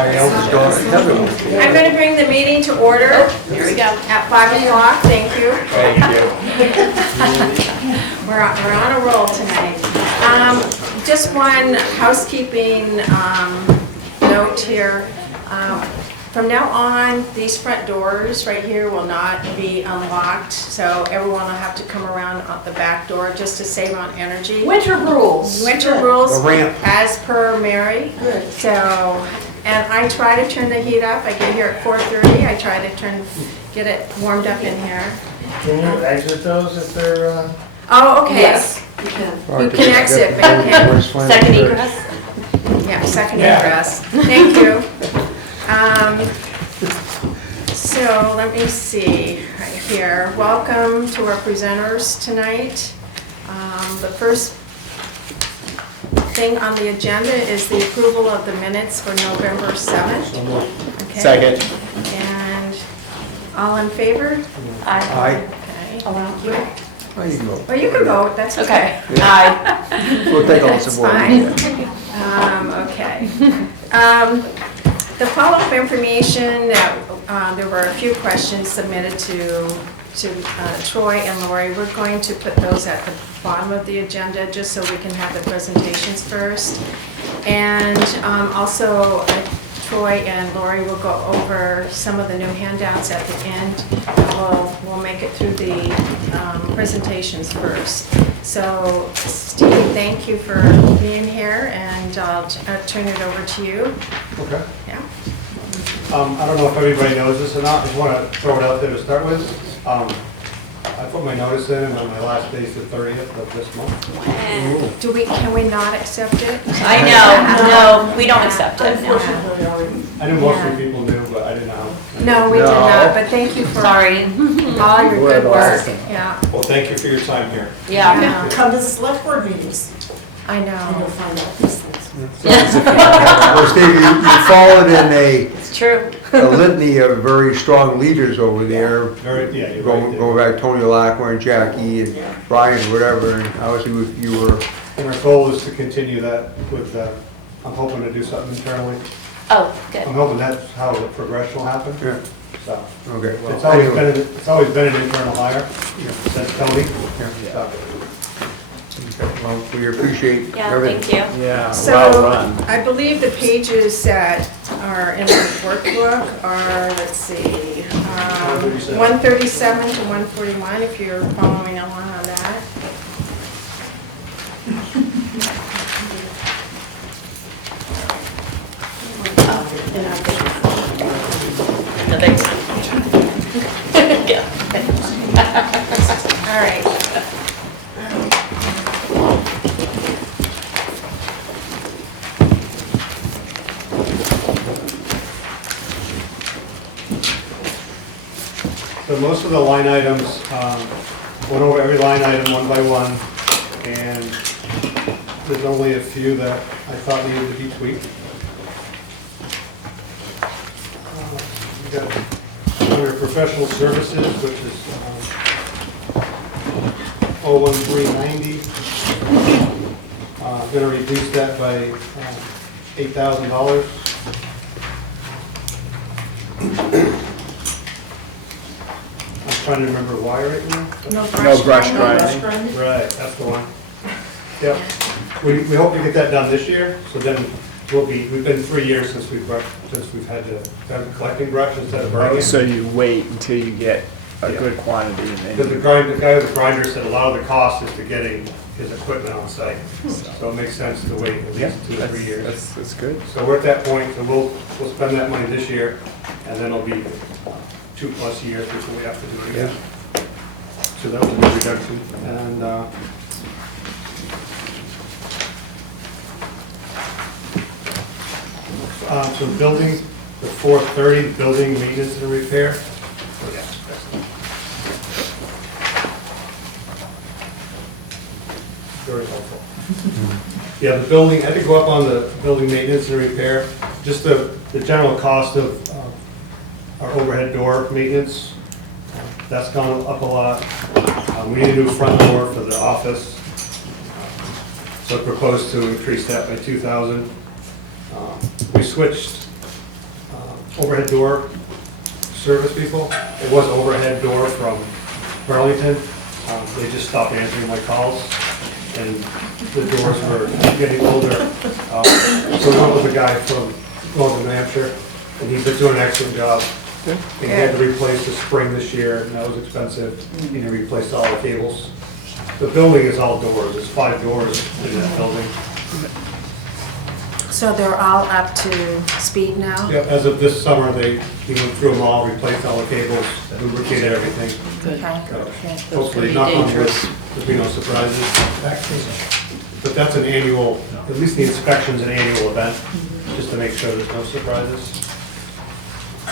My eldest daughter, Heather. I'm going to bring the meeting to order. Here we go. At 5 o'clock, thank you. Thank you. We're on a roll tonight. Just one housekeeping note here. From now on, these front doors right here will not be unlocked, so everyone will have to come around the back door just to save on energy. Winter rules. Winter rules, The ramp. as per Mary. Good. So, and I try to turn the heat up. I get here at 4:30. I try to get it warmed up in here. Can you exit those if they're, Oh, okay. Yes, you can. You can exit, but you can't. Second egress. Yeah, second egress. Thank you. So let me see right here. Welcome to our presenters tonight. The first thing on the agenda is the approval of the minutes for November 7th. Okay. Second. And all in favor? Aye. Okay, Oh, wow. thank you. Oh, you can go. Well, you can vote, that's okay. Okay. Aye. We'll take all the That's support. fine. Okay. The follow-up information, there were a few questions submitted to Troy and Lori. We're going to put those at the bottom of the agenda just so we can have the presentations first. And also Troy and Lori will go over some of the new handouts at the end. We'll make it through the presentations first. So Steve, thank you for being here, and I'll turn it over to you. okay. Yeah. I don't know if everybody knows this or not, I just want to throw it out there to start with. I put my notice in, and on my last day is the 30th of this month. Can we not accept it? I know, no, we don't accept it. No. I knew most of the people knew, but I didn't know. No, we did No. not, but thank you for Sorry. all your We're good work. awesome. Yeah, Well, thank you for your time here. Yeah. Come to the select board meetings I and you'll know. find out these things. Well, Steve, you followed in It's true. a litany of very strong leaders over there. Very, yeah, you're Going right. back, Tony Lacqua and Jackie and Brian, whatever, and obviously you were, And our goal is to continue that with, I'm hoping to do something internally. Oh, good. I'm hoping that's how the progression will happen, yeah, so. okay. well, It's always anyway. it's always been an internal hire, since Tony. So, Okay, well, we appreciate Yeah, everything. thank you. Yeah, So well run. I believe the pages that are in the workbook are, let's see, 137 to 141, if you're following along on that. No, thanks. Yeah. All right. So most of the line items, went over every line item one by one, and there's only a few that I thought needed to be tweaked. We got under professional services, which is 01390. I'm going to reduce that by $8,000. I'm trying to remember why right now. No No brush grinding. grinding. Right, that's the one. Yep. We hope to get that done this year, so then we've been 3 years since we've had to start collecting brush instead of burning it. So you wait until you get a good quantity and Because the then. guy with the grinder said a lot of the cost is to getting his equipment on site. So it makes sense to wait at least 2 or 3 years. That's good. So we're at that point, so we'll spend that money this year, and then it'll be 2+ years before we have to do it again. So that was a good reduction. And so building, the 430, building maintenance and repair. Oh, yeah, that's it. Very helpful. Yeah, the building, I had to go up on the building maintenance and repair, just the general cost of our overhead door maintenance. That's gone up a lot. We need a new front door for the office. So I proposed to increase that by $2,000. We switched overhead door service people. It was overhead door from Burlington. They just stopped answering my calls, and the doors were getting older. So I went with a guy from Northern New Hampshire, and he's been doing an excellent job. And he had to replace the spring this year, and that was expensive. He replaced all the cables. The building is all doors. There's 5 doors in that building. So they're all up to speed now? Yeah, as of this summer, he went through them all, replaced all the cables, lubricated everything. Good. Okay. Hopefully, be knock on wood, dangerous. there'll be no surprises. But that's an annual, at least the inspection's an annual event, just to make sure there's no surprises.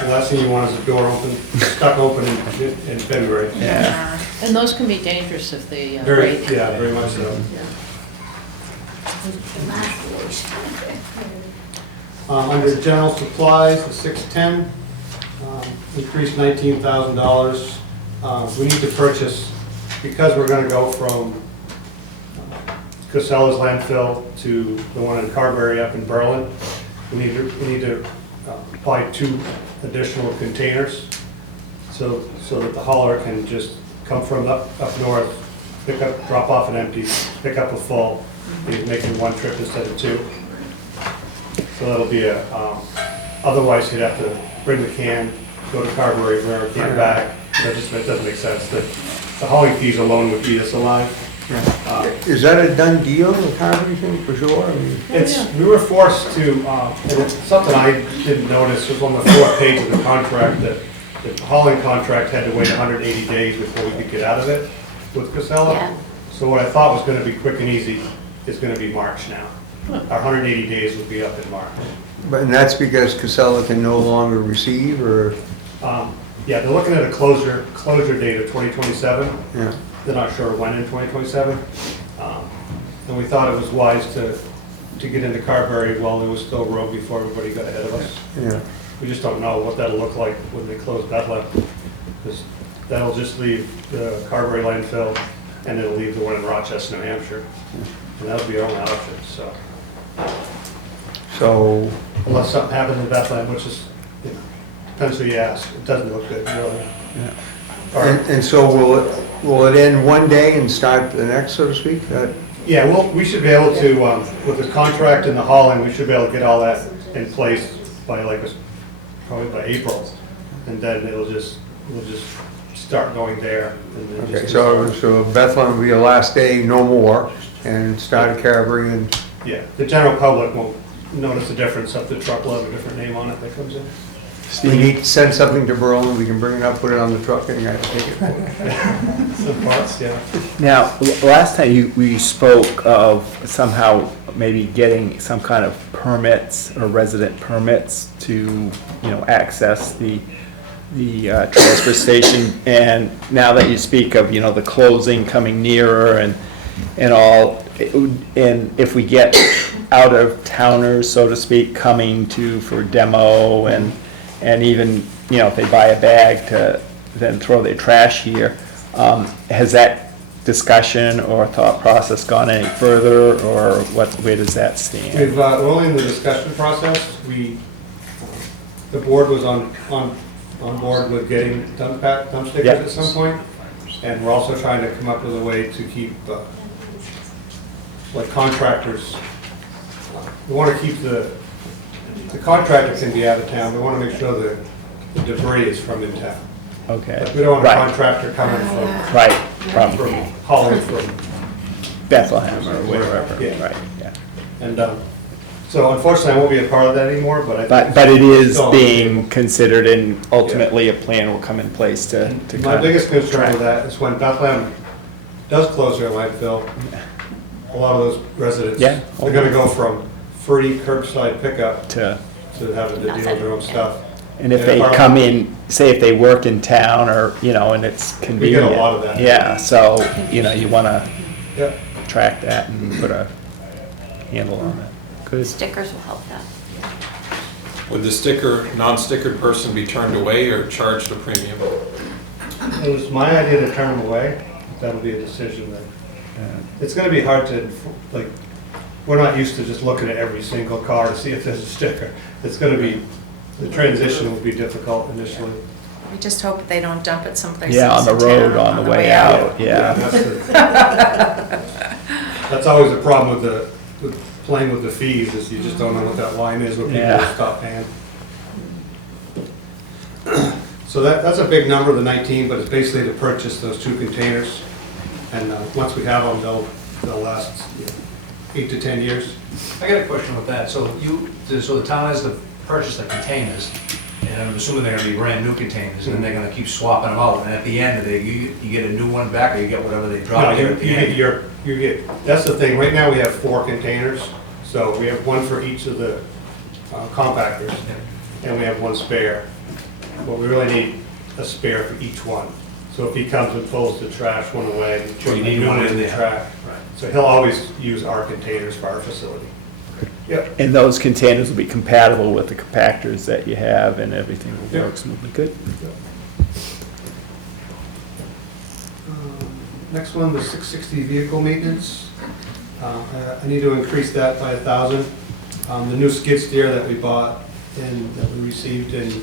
The last thing you want is a door open, stuck open in February. Yeah. And those can be dangerous if they Very, break. yeah, very much so. Under general supplies, the 610, increased $19,000. We need to purchase, because we're gonna go from Casella's landfill to the one in Carberry up in Berlin, we need to buy 2 additional containers so that the hauler can just come from up north, pick up, drop off an empty, pick up a full. He's making 1 trip instead of 2. So that'll be otherwise he'd have to bring the can, go to Carberry, bring our can back. That doesn't make sense. The hauling fees alone would eat us alive. Is that a done deal, the Carberry thing, for sure? I mean, We were forced to, and it's something I didn't notice, was on the 4th page of the contract, that the hauling contract had to wait 180 days before we could get out of it with Casella. Yeah. So what I thought was gonna be quick and easy is gonna be March now. Our 180 days would be up in March. And that's because Casella can no longer receive, or, Yeah, they're looking at a closure date of 2027. yeah, They're not sure when in 2027. And we thought it was wise to get into Carberry while there was still road before everybody got ahead of us. yeah. We just don't know what that'll look like when they close Bethlehem. 'Cause that'll just leave the Carberry landfill, and it'll leave the one in Rochester, New Hampshire. And that'll be our only option, so. So, Unless something happens in Bethlehem, which is, you know, depends who you ask. It doesn't look good, really. and so will it end one day and start the next, so to speak? Yeah, well, we should be able to, with the contract and the hauling, we should be able to get all that in place by probably by April. And then we'll just start going there. And then Okay, just so Bethlehem will be the last day, no more, and start at Carberry and, Yeah, the general public won't notice the difference if the truck will have a different name on it that comes in. we need to send something to Berlin, we can bring it up, put it on the truck, and you guys take it. Some parts, yeah. Now, last time we spoke of somehow maybe getting some kind of permits or resident permits to, access the transfer station. And now that you speak of, the closing coming nearer and all, and if we get out of towners, so to speak, coming for demo and even, if they buy a bag to then throw their trash here, has that discussion or thought process gone any further, or where does that stand? We're only in the discussion process. The board was on board with getting dump stickers Yeah. at some point, and we're also trying to come up with a way to keep, like contractors, we want to keep the contractor can be out of town, we want to make sure that the debris is from in town. Okay. Like, we don't want a Right. contractor coming Right, from from hauling from, Bethlehem or wherever, Yeah. right, yeah. and, so unfortunately, I won't be a part of that anymore, but I. But it is Still on the being considered, and ultimately a plan will come in place to My kind biggest of concern with track. that is when Bethlehem does close their landfill, a lot of those residents, Yeah. they're gonna go from free curbside pickup to, to having to deal with their own stuff. and if they come in, say if they work in town or, and it's We convenient. get a lot of that. Yeah, so, you wanna Yep. track that and put a handle on it. Good. Stickers will help that. Would the non-stickered person be turned away or charged a premium? It was my idea to turn them away. That'll be a decision then. It's gonna be hard to, we're not used to just looking at every single car to see if there's a sticker. It's gonna be The transition will be difficult initially. We just hope they don't dump it someplace Yeah, on else the in road town on the way out, yeah. That's always the problem with playing with the fees, is you just don't know what that line is when people Yeah. stop paying. So that's a big number, the 19, but it's basically to purchase those 2 containers. And once we have them, they'll last 8 to 10 years. I got a question with that. So the town has to purchase the containers, and I'm assuming they're gonna be brand new containers, and then they're gonna keep swapping them out, and at the end, you get a new one back, or you get whatever they No, drop you in at the end? get, that's the thing, right now we have 4 containers, so we have 1 for each of the compactors, and we have 1 spare. But we really need a spare for each one. So if he comes and pulls the trash one away, Sure, you put a need new one one in in the there. trash. Right. So he'll always use our containers for our facility. Yep. And those containers will be compatible with the compactors that you have, and everything will Yeah. work smoothly. Good. Next one, the 660 vehicle maintenance. I need to increase that by 1,000. The new skid steer that we bought and that we received in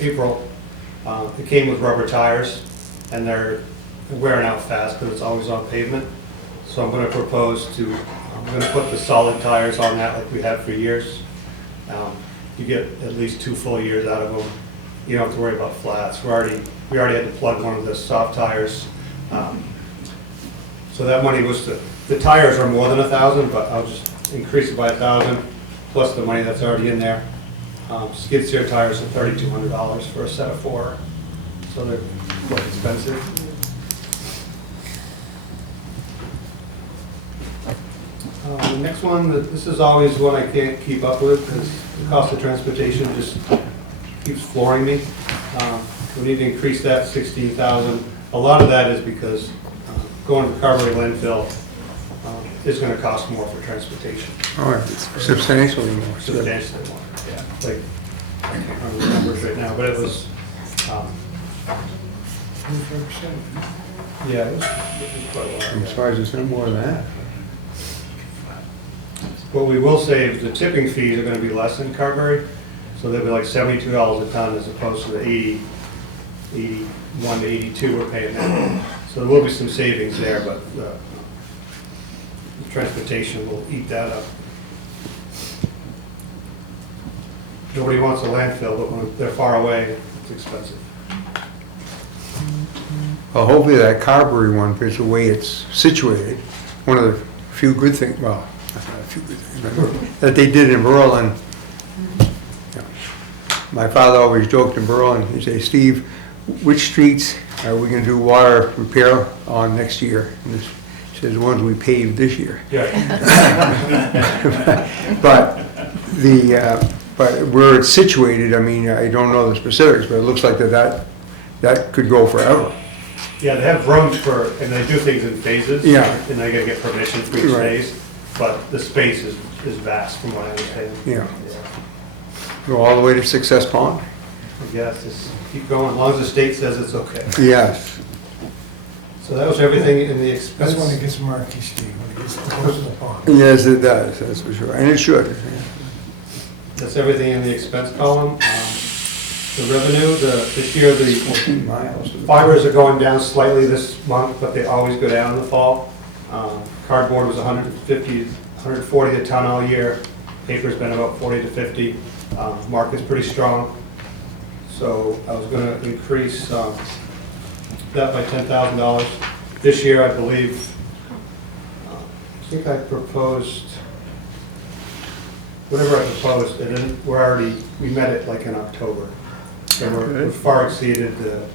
April, it came with rubber tires, and they're wearing out fast because it's always on pavement. So I'm going to propose I'm going to put the solid tires on that like we have for years. You get at least 2 full years out of them. You don't have to worry about flats. We already had to plug one of the soft tires. So that money was the tires are more than 1,000, but I'll just increase it by 1,000 plus the money that's already in there. Skid steer tires are $3,200 for a set of 4, so they're quite expensive. The next one, this is always one I can't keep up with because the cost of transportation just keeps flooring me. We need to increase that 16,000. A lot of that is because going to Carberry landfill is going to cost more for transportation. All right, substantially more. Substantially more, yeah. Like, I can't remember the numbers right now, but it was, yeah, it was quite a lot. I'm surprised it's no more than that. What we will save, the tipping fees are going to be less in Carberry, so they'll be like $72 a ton as opposed to the 81 to 82 we're paying now. So there will be some savings there, but the transportation will eat that up. Nobody wants a landfill, but when they're far away, it's expensive. Well, hopefully that Carberry one, because the way it's situated, one of the few good things, well, not a few good things, but that they did in Berlin. Yeah. My father always joked in Berlin, he'd say, Steve, which streets are we going to do water repair on next year? And he says, the ones we paved this year. Yeah. But where it's situated, I mean, I don't know the specifics, but it looks like that could go forever. Yeah, they have rooms and they do things in phases. Yeah. And they gotta get permission for each Right. phase, but the space is vast from what I understand. Yeah. Go all the way to Success Pond? I guess, just keep going, as long as the state says it's okay. Yes. So that was everything in the expense. That's when it gets murky, Steve, when it gets close to the pond. Yes, it does, that's for sure, and it should. That's everything in the expense column. The revenue, this year, the 14 miles. fibers are going down slightly this month, but they always go down in the fall. Cardboard was 140 a ton all year. Paper's been about 40 to 50. Market's pretty strong. So I was gonna increase that by $10,000. This year, I believe, I think I proposed, whatever I proposed, and then we met it like in October. So we're far exceeded the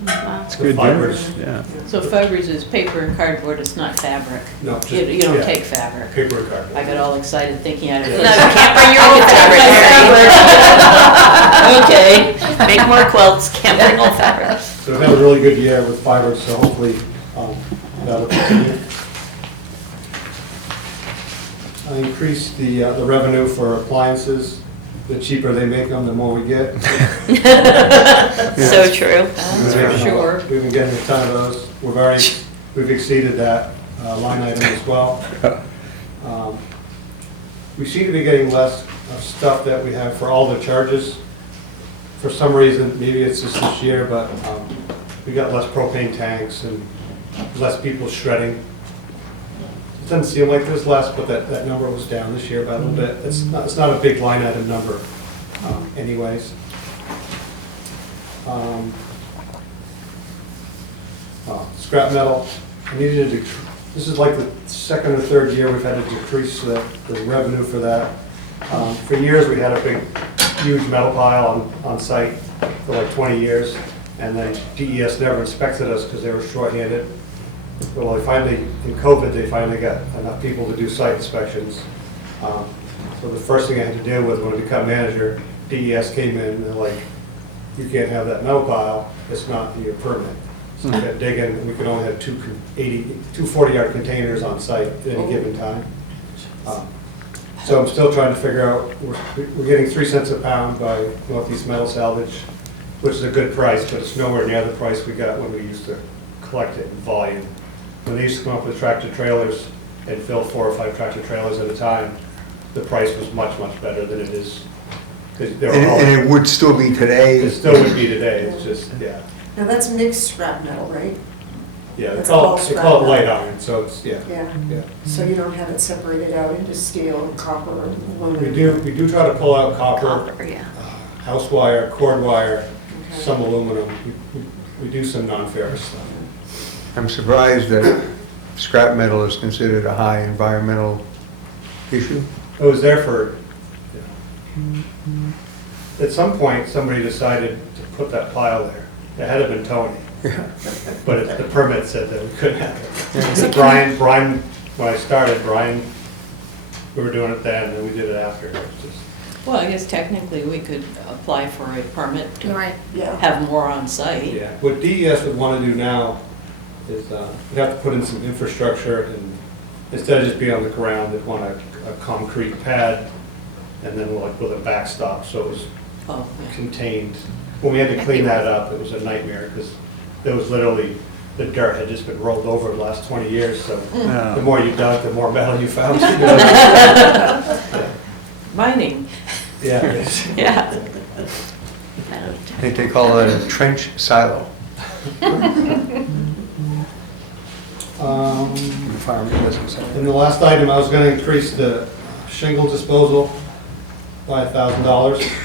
Good fibers. news, yeah. So fibers is paper and cardboard, it's not fabric. No, just, You don't yeah, take fabric. paper and cardboard. I got all excited thinking I'd Yeah. No, you can't bring your own fabric. Okay, make more quilts, can't bring old fabric. So we've had a really good year with fibers, so hopefully that'll continue. I increased the revenue for appliances. The cheaper they make them, the more we get. So true, that's for sure. We've been getting a ton of those. We've exceeded that line item as well. We seem to be getting less of stuff that we have for all the charges. for some reason, maybe it's just this year, but we got less propane tanks and less people shredding. It doesn't seem like this last, but that number was down this year by a little bit. It's not a big line item number anyways. Scrap metal, I needed to, this is like the second or third year we've had to decrease the revenue for that. For years, we had a big, huge metal pile on site for like 20 years, and then DES never inspected us because they were shorthanded. Well, they finally, in COVID, they finally got enough people to do site inspections. So the first thing I had to deal with when I became manager, DES came in and they're like, you can't have that metal pile, it's not your permit. So we got digging, and we could only have two 40-yard containers on site at any given time. So I'm still trying to figure out, we're getting 3 cents a pound by Northeast Metal Salvage, which is a good price, but it's nowhere near the price we got when we used to collect it in volume. When they used to come up with tractor trailers and fill 4 or 5 tractor trailers at a time, the price was much, much better than it is. And it would still be today? It still would be today, it's just, yeah. Now, that's mixed scrap metal, right? Yeah, That's they call all it scrap light metal. iron, so it's, yeah. Yeah. So you don't have it separated out into steel and copper and aluminum? We do try to pull out copper, Copper, yeah. house wire, cord wire, Okay. some aluminum. We do some non-ferrous stuff. I'm surprised that scrap metal is considered a high environmental issue. It was there for, at some point, somebody decided to put that pile there. It had to have been Tony, but the permit said that we couldn't have it. So Brian, when I started, we were doing it then, and then we did it after. It was just, Well, I guess technically we could apply for a permit You're to right. Yeah. have more on site. yeah. What DES would want to do now is we'd have to put in some infrastructure, and instead of just being on the ground, they'd want a concrete pad, and then like with a backstop, so it was Oh, yeah. contained. When we had to clean that up, it was a nightmare, because there was literally, the dirt had just been rolled over the last 20 years, so the more you dug, the more metal you found. Mining, Yeah. it is. yeah. I think they call it a trench silo. The farming business. And the last item, I was going to increase the shingle disposal by $1,000.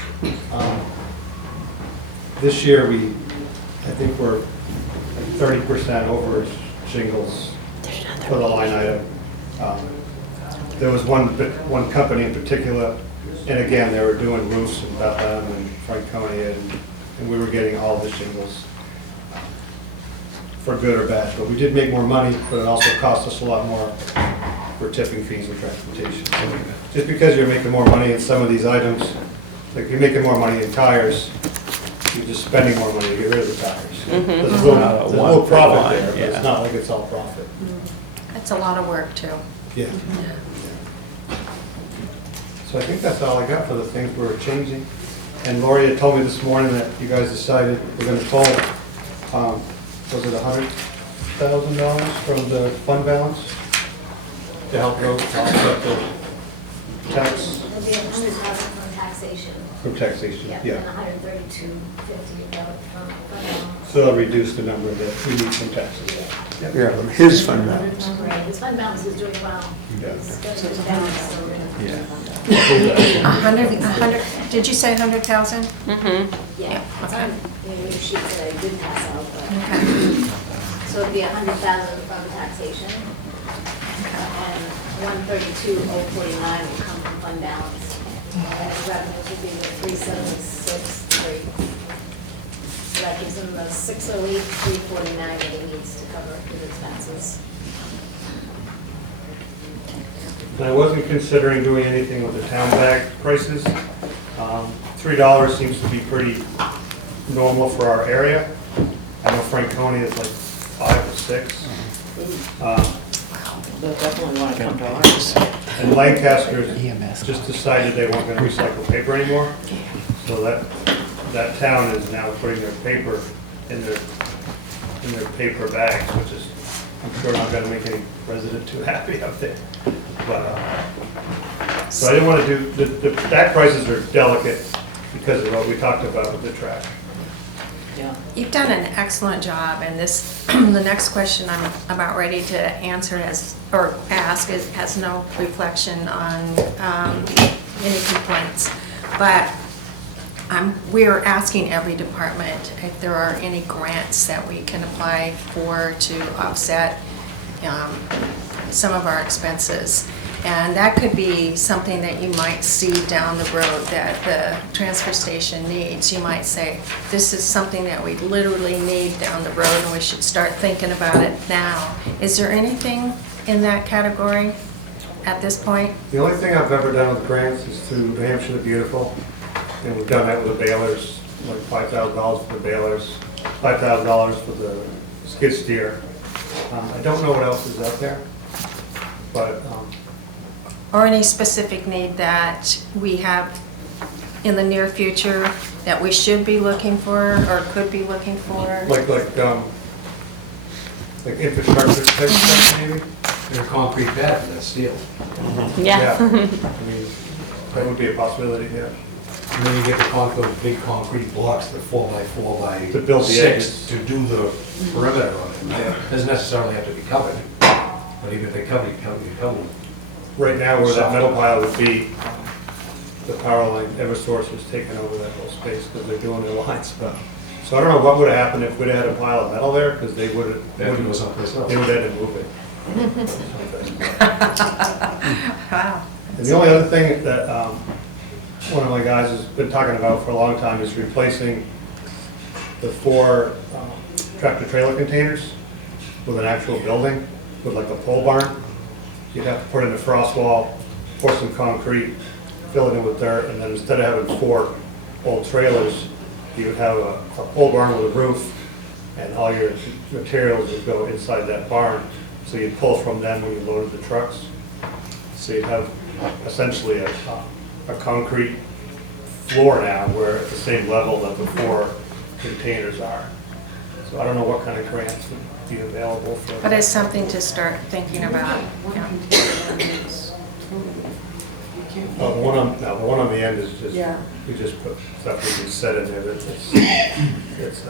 This year, I think we're 30% over shingles for the line item. There was one company in particular, and again, they were doing roofs in Bethlehem and Franconia, and we were getting all the shingles for good or bad. But we did make more money, but it also cost us a lot more for tipping fees and transportation. So just because you're making more money in some of these items, like you're making more money in tires, you're just spending more money to get rid of the tires. There's a little profit there, but it's not like it's all profit. That's a lot of work, too. Yeah. So I think that's all I got for the things we're changing. And Lori had told me this morning that you guys decided we're gonna pull, was it $100,000 from the fund balance to help road, offset the tax, It'll be 100,000 from taxation. from taxation, And yeah. 132.50 from So it'll reduce the number that we need from taxes. Yeah, his fund balance. Right, his fund balance is doing well. Yeah. It's going to go down, so we're gonna- Yeah. 100, did you say 100,000? Mm-hmm. Yeah, it's okay. on your sheet that I did pass out, but, Okay. so it'd be 100,000 from taxation. And 132,049 will come from fund balance. And the revenues would be the 376,3. So that gives him the 608,349 that he needs to cover his expenses. And I wasn't considering doing anything with the town bag prices. $3 seems to be pretty normal for our area. I know Franconia is like 5 or 6. They'll definitely want to come to ours. And Lancaster just decided they weren't gonna recycle paper anymore. So that town is now putting their paper in their paper bags, which is, I'm sure not gonna make any resident too happy up there. But, so I didn't wanna do, the bag prices are delicate because of what we talked about with the track. Yeah. You've done an excellent job, and this, the next question I'm about ready to answer or ask has no reflection on any complaints. But we're asking every department if there are any grants that we can apply for to offset some of our expenses. And that could be something that you might see down the road that the transfer station needs. You might say, this is something that we literally need down the road and we should start thinking about it now. Is there anything in that category at this point? The only thing I've ever done with grants is through New Hampshire the Beautiful, and we've done that with the balers, like $5,000 for the balers, $5,000 for the skid steer. I don't know what else is out there, but Or any specific need that we have in the near future that we should be looking for or could be looking for? like infrastructure type stuff maybe? They're concrete pad, that's steel. Yeah. I mean, that would be a possibility, yeah. And then you get the big concrete blocks, the 4x4 by To build the 6 edges. to do the perimeter on it. Yeah. Doesn't necessarily have to be covered, but even if they cover, you cover. Right now, where that metal pile would be, the power line, Eversource has taken over that whole space because they're doing their lines. So I don't know what would have happened if we'd had a pile of metal there, because they would They have to go have, someplace else. they would have to move it. Wow. And the only other thing that one of my guys has been talking about for a long time is replacing the 4 tractor trailer containers with an actual building, with like a pole barn. You'd have to put in a frost wall, pour some concrete, fill it in with dirt, and then instead of having 4 old trailers, you would have a pole barn with a roof, and all your materials would go inside that barn. So you'd pull from them when you loaded the trucks. So you'd have essentially a concrete floor now, where at the same level that the 4 containers are. So I don't know what kind of grants would be available for. But it's something to start thinking about. Yeah. The one on the end is just, Yeah. we just put stuff we can set in there that it's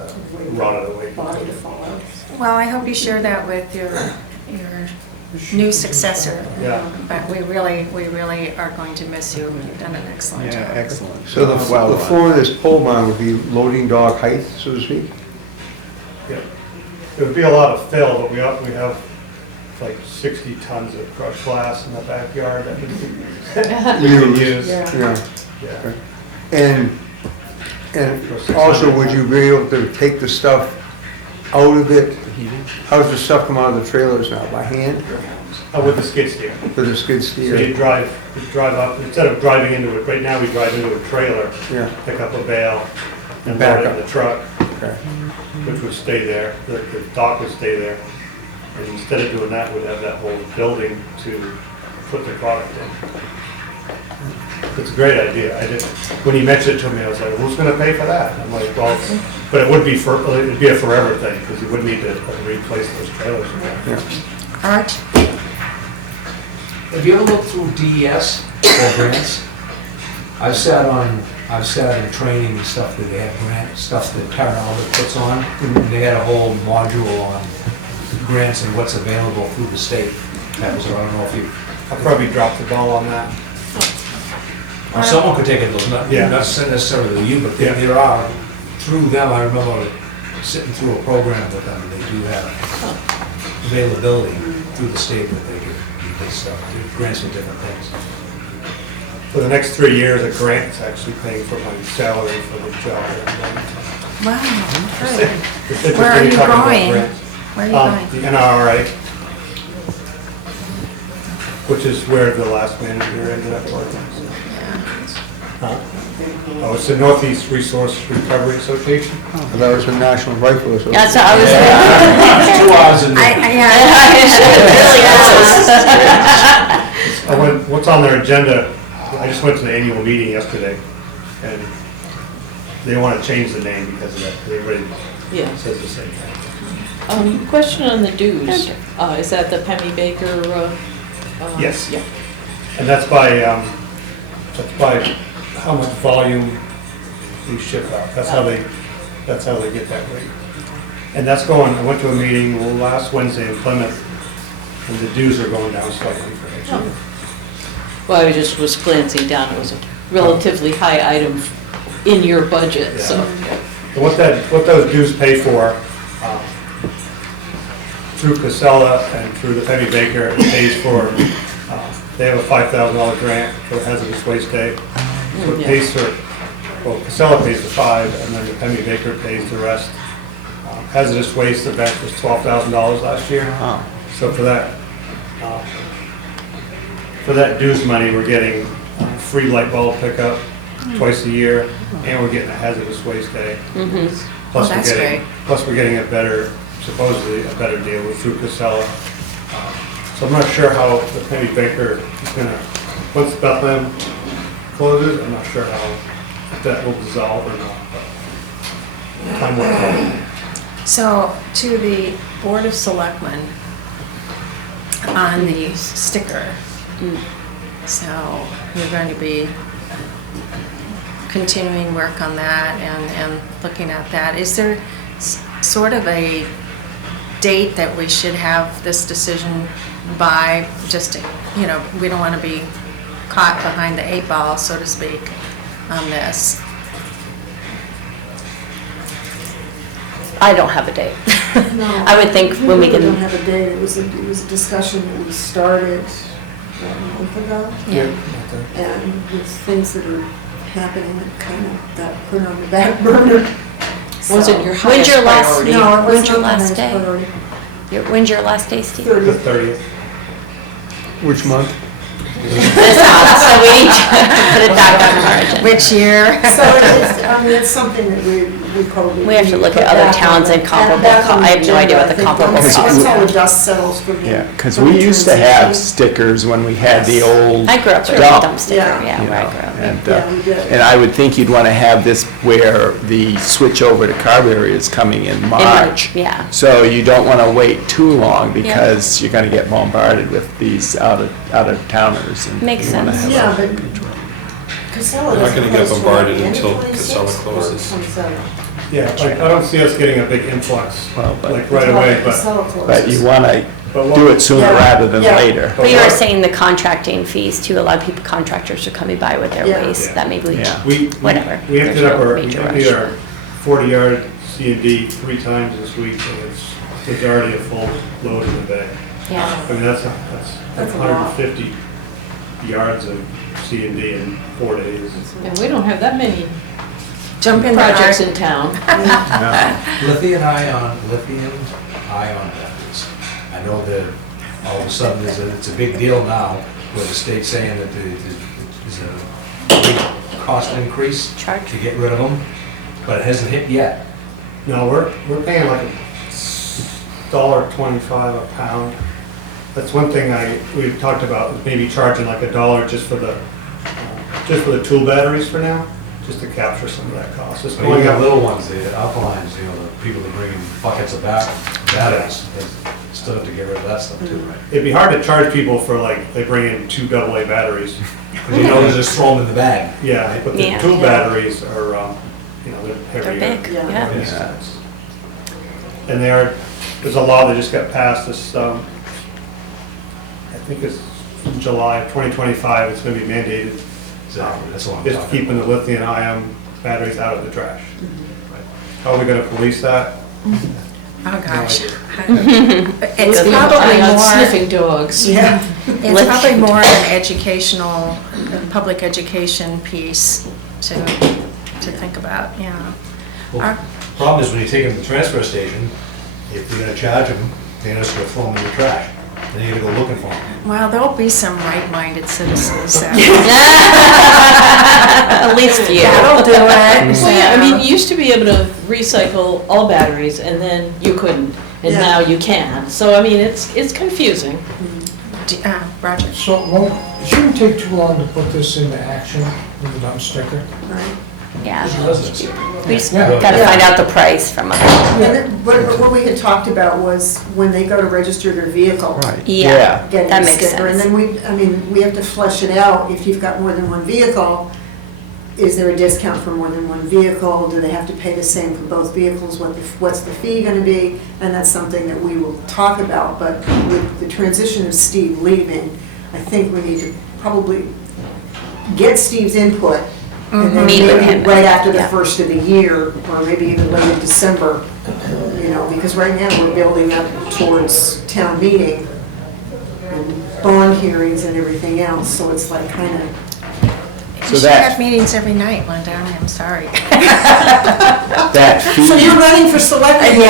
rotted away. Body to fall out. Well, I hope you share that with your new successor. Yeah. But we really are going to miss you. You've done an excellent Yeah, job. excellent. So the floor of this pole barn would be loading dock height, so to speak? Yeah. It would be a lot of fill, but we have like 60 tons of crushed glass in the backyard that we could use. Yeah. Yeah. Yeah. And also, would you be able to take the stuff out of it? How does the stuff come out of the trailers now? By hand? With the skid steer. With a skid So steer? you drive up, instead of driving into it, right now we drive into a trailer, Yeah. pick up a bale, and Back load it in up. the truck, Okay. which would stay there, the dock would stay there. And instead of doing that, we'd have that whole building to put the product in. It's a great idea. When he mentioned it to me, I was like, who's gonna pay for that? I'm like, well, but it would be it'd be a forever thing, because you would need to replace those trailers again. Yeah. Art? Have you ever looked through DES or grants? I've sat in training and stuff that they have grant, stuff that Tara Albert puts on. And they had a whole module on grants and what's available through the state. That was, I don't know if you, I probably dropped the ball on that. or someone could take it, not Yeah. necessarily you, but Yeah. there are, through them, I remember sitting through a program with them, and they do have availability through the state that they do stuff, grants for different things. For the next 3 years, a grant is actually paying for my salary for the job. Wow, It's good. interesting Where are you talking about going? grants. Where are you going? The NRA, which is where the last manager ended up working. Huh? Oh, it's the Northeast Resource Recovery Association. That was the National Rifle Association. That's what I was. It's 2 hours in there. What's on their agenda, I just went to the annual meeting yesterday, and they want to change the name because of that, because everybody Yeah. says the same thing. Question on the dues. Is that the Penny Baker? Yes. Yeah. And that's by how much volume we ship out. That's how they get that rate. And that's going, I went to a meeting last Wednesday in Plymouth, and the dues are going down slightly for next year. Well, I just was glancing down, it was a relatively high item in your budget, so. So what those dues pay for, through Casella and through the Penny Baker, it pays for, they have a $5,000 grant for hazardous waste day. So it pays for, well, Casella pays the $5,000, and then the Penny Baker pays the rest. Hazardous waste event was $12,000 last year. Wow. So for that dues money, we're getting free light bulb pickup twice a year, and we're getting a hazardous waste day. Oh, that's great. Plus we're getting supposedly a better deal with through Casella. So I'm not sure how the Penny Baker is gonna, once Bethlehem closes, I'm not sure if that will dissolve or not, but time will tell. So to the Board of Selectmen on the sticker. So we're going to be continuing work on that and looking at that. Is there sort of a date that we should have this decision by? Just to, we don't want to be caught behind the 8 ball, so to speak, on this. I don't have a date. No, I would think when we really can. don't have a date. It was a discussion that we started a month ago. Yeah. And with things that are happening, it kind of got put on the back burner. Wasn't your When's highest your last? priority? No, it was When's your not my last day? priority. When's your last day, Steve? 30th. The 30th. Which month? This month, so we need to put it back on the margin. Which year? So it's something that we probably. We have to look at put other back towns on- and comparable back on I have no idea what the agenda, I think, comparable once- costs Once all are. the dust settles from the. Yeah, because from the we used to have transition. stickers when we had the old I grew up with a dump. dump sticker, Yeah. yeah, you where I know, grew up. and, Yeah, we did. and I would think you'd want to have this where the switch over to Carberry is coming in March. Yeah. So you don't want to wait too long because you're going to get bombarded with these out of towners. And Makes you wanna sense. have Yeah, a- but Casella We're not doesn't gonna get close till bombarded the end of until 26 Casella or closes. 27. Yeah, like, I don't see us getting a big influx, Well, but- like right away, but. Casella But closes. you want to But what- do it sooner Yeah. rather than Yeah. later. But you were saying the contracting fees too, a lot of people, contractors are coming by with their Yeah. waste, Yeah. that maybe we, Yeah. whatever. We emptied There's up no our, major rush. 40-yard C&D 3 times this week, and it's already a full load in the bay. Yeah. I mean, that's That's a lot. 150 yards of C&D in 4 days. And we don't have that many Jump in the projects arc. in town. Lithium ion batteries. I know that all of a sudden it's a big deal now, where the state's saying that there's a big cost increase Charge. to get rid of them, but it hasn't hit yet. No, we're paying like $1.25 a pound. That's one thing we've talked about, is maybe charging like $1 just for the tool batteries for now, just to capture some of that cost. It's But going even the up. little ones, the alkalines, the people that bring in buckets of batteries, they still have to get rid of that stuff too, right? It'd be hard to charge people for like, they bring in 2 AA batteries. Because you know, they just throw them in the bag. Yeah, but the Yeah. tool batteries are, they're They're heavier. big, Yeah. yeah. Yeah. And there's a law that just got passed this, I think it's in July of 2025, it's gonna be mandated. Exactly, that's what I'm Just talking keeping the lithium ion batteries out of the trash. How are we gonna police that? Oh, gosh. No It's The probably ion more, sniffing dogs. Yeah. it's probably more an educational, public education piece to think about, yeah. Well, problem is when you take them to the transfer station, if you're gonna charge them, they're just gonna throw them in the trash. Then you gotta go looking for them. Well, there'll be some right-minded citizens that, At least you. that'll do it. Well, yeah, I so. mean, you used to be able to recycle all batteries, and then you couldn't, and Yeah. now you can. So, I mean, it's confusing. Roger. So, well, it shouldn't take too long to put this into action with the dump sticker. Right. Yeah, Residents. we just Yeah. gotta Yeah. find out the price from them. And then, what we had talked about was when they go to register their vehicle. Right. Yeah, Getting that a makes sticker, and sense. then we have to flesh it out, if you've got more than one vehicle, is there a discount for more than one vehicle? Do they have to pay the same for both vehicles? What's the fee gonna be? And that's something that we will talk about, but with the transition of Steve leaving, I think we need to probably get Steve's input and then Meet with maybe him. right after the Yeah. first of the year, or maybe even late in December, you know, because right now we're building up towards town meeting and bond hearings and everything else, so it's like kind of, So You should that- have meetings every night, Linda, I'm sorry. That so fee, you're running for selectman?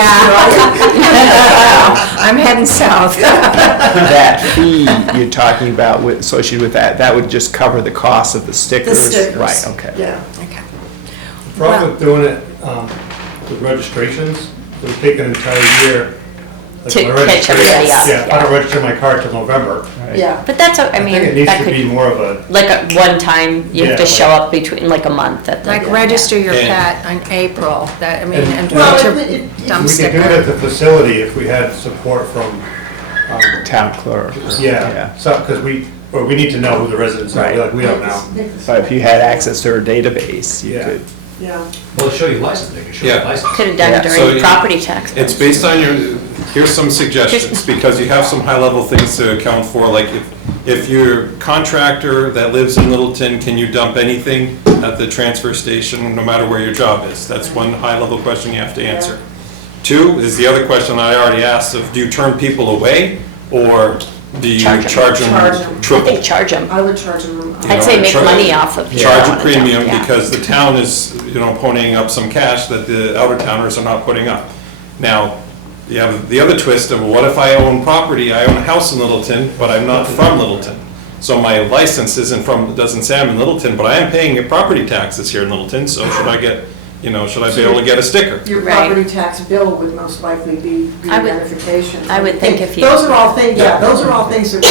I'm heading south. that fee you're talking about associated with that, that would just cover the cost of the The stickers? stickers. Right, okay. Yeah. Okay. The problem with doing it with registrations, it would take an entire year. like To my catch registration- everybody up, Yeah, I yeah. don't register my car till November. Right. Yeah. But that's, I I think it mean, needs that to be could, more of a, like a one time, you have to Yeah, show like- up between, like a month at the. Like register your And- pet in April, that, I mean, and Well, put your if- dump we could do it sticker. at the facility if we had support from, Town clerk. yeah, because we need to know who the residents are, Right. like, we don't know. But if you had access to her database, you Yeah. could, Yeah. Well, show your license, they can show your Yeah. license. Could have Yeah. done So during it- property tax. It's based on here's some suggestions, because you have some high-level things to account for, like if you're a contractor that lives in Littleton, can you dump anything at the transfer station, no matter where your job is? That's one high-level question you have to answer. Two is the other question I already asked of, do you turn people away, or do you Charge 'em. Charge charge them 'em. I triple? think charge them. I would charge them. You I'd know, say make char- money off of. Charge a Yeah. premium Yeah. because the town is, ponying up some cash that the outer towners are not putting up. Now, you have the other twist of, what if I own property, I own a house in Littleton, but I'm not from Littleton? So my license doesn't say I'm in Littleton, but I am paying property taxes here in Littleton, so should I be able to get a sticker? Your Right. property tax bill would most likely be I would- ratification. I would think if you- Those are all things, those are all things that.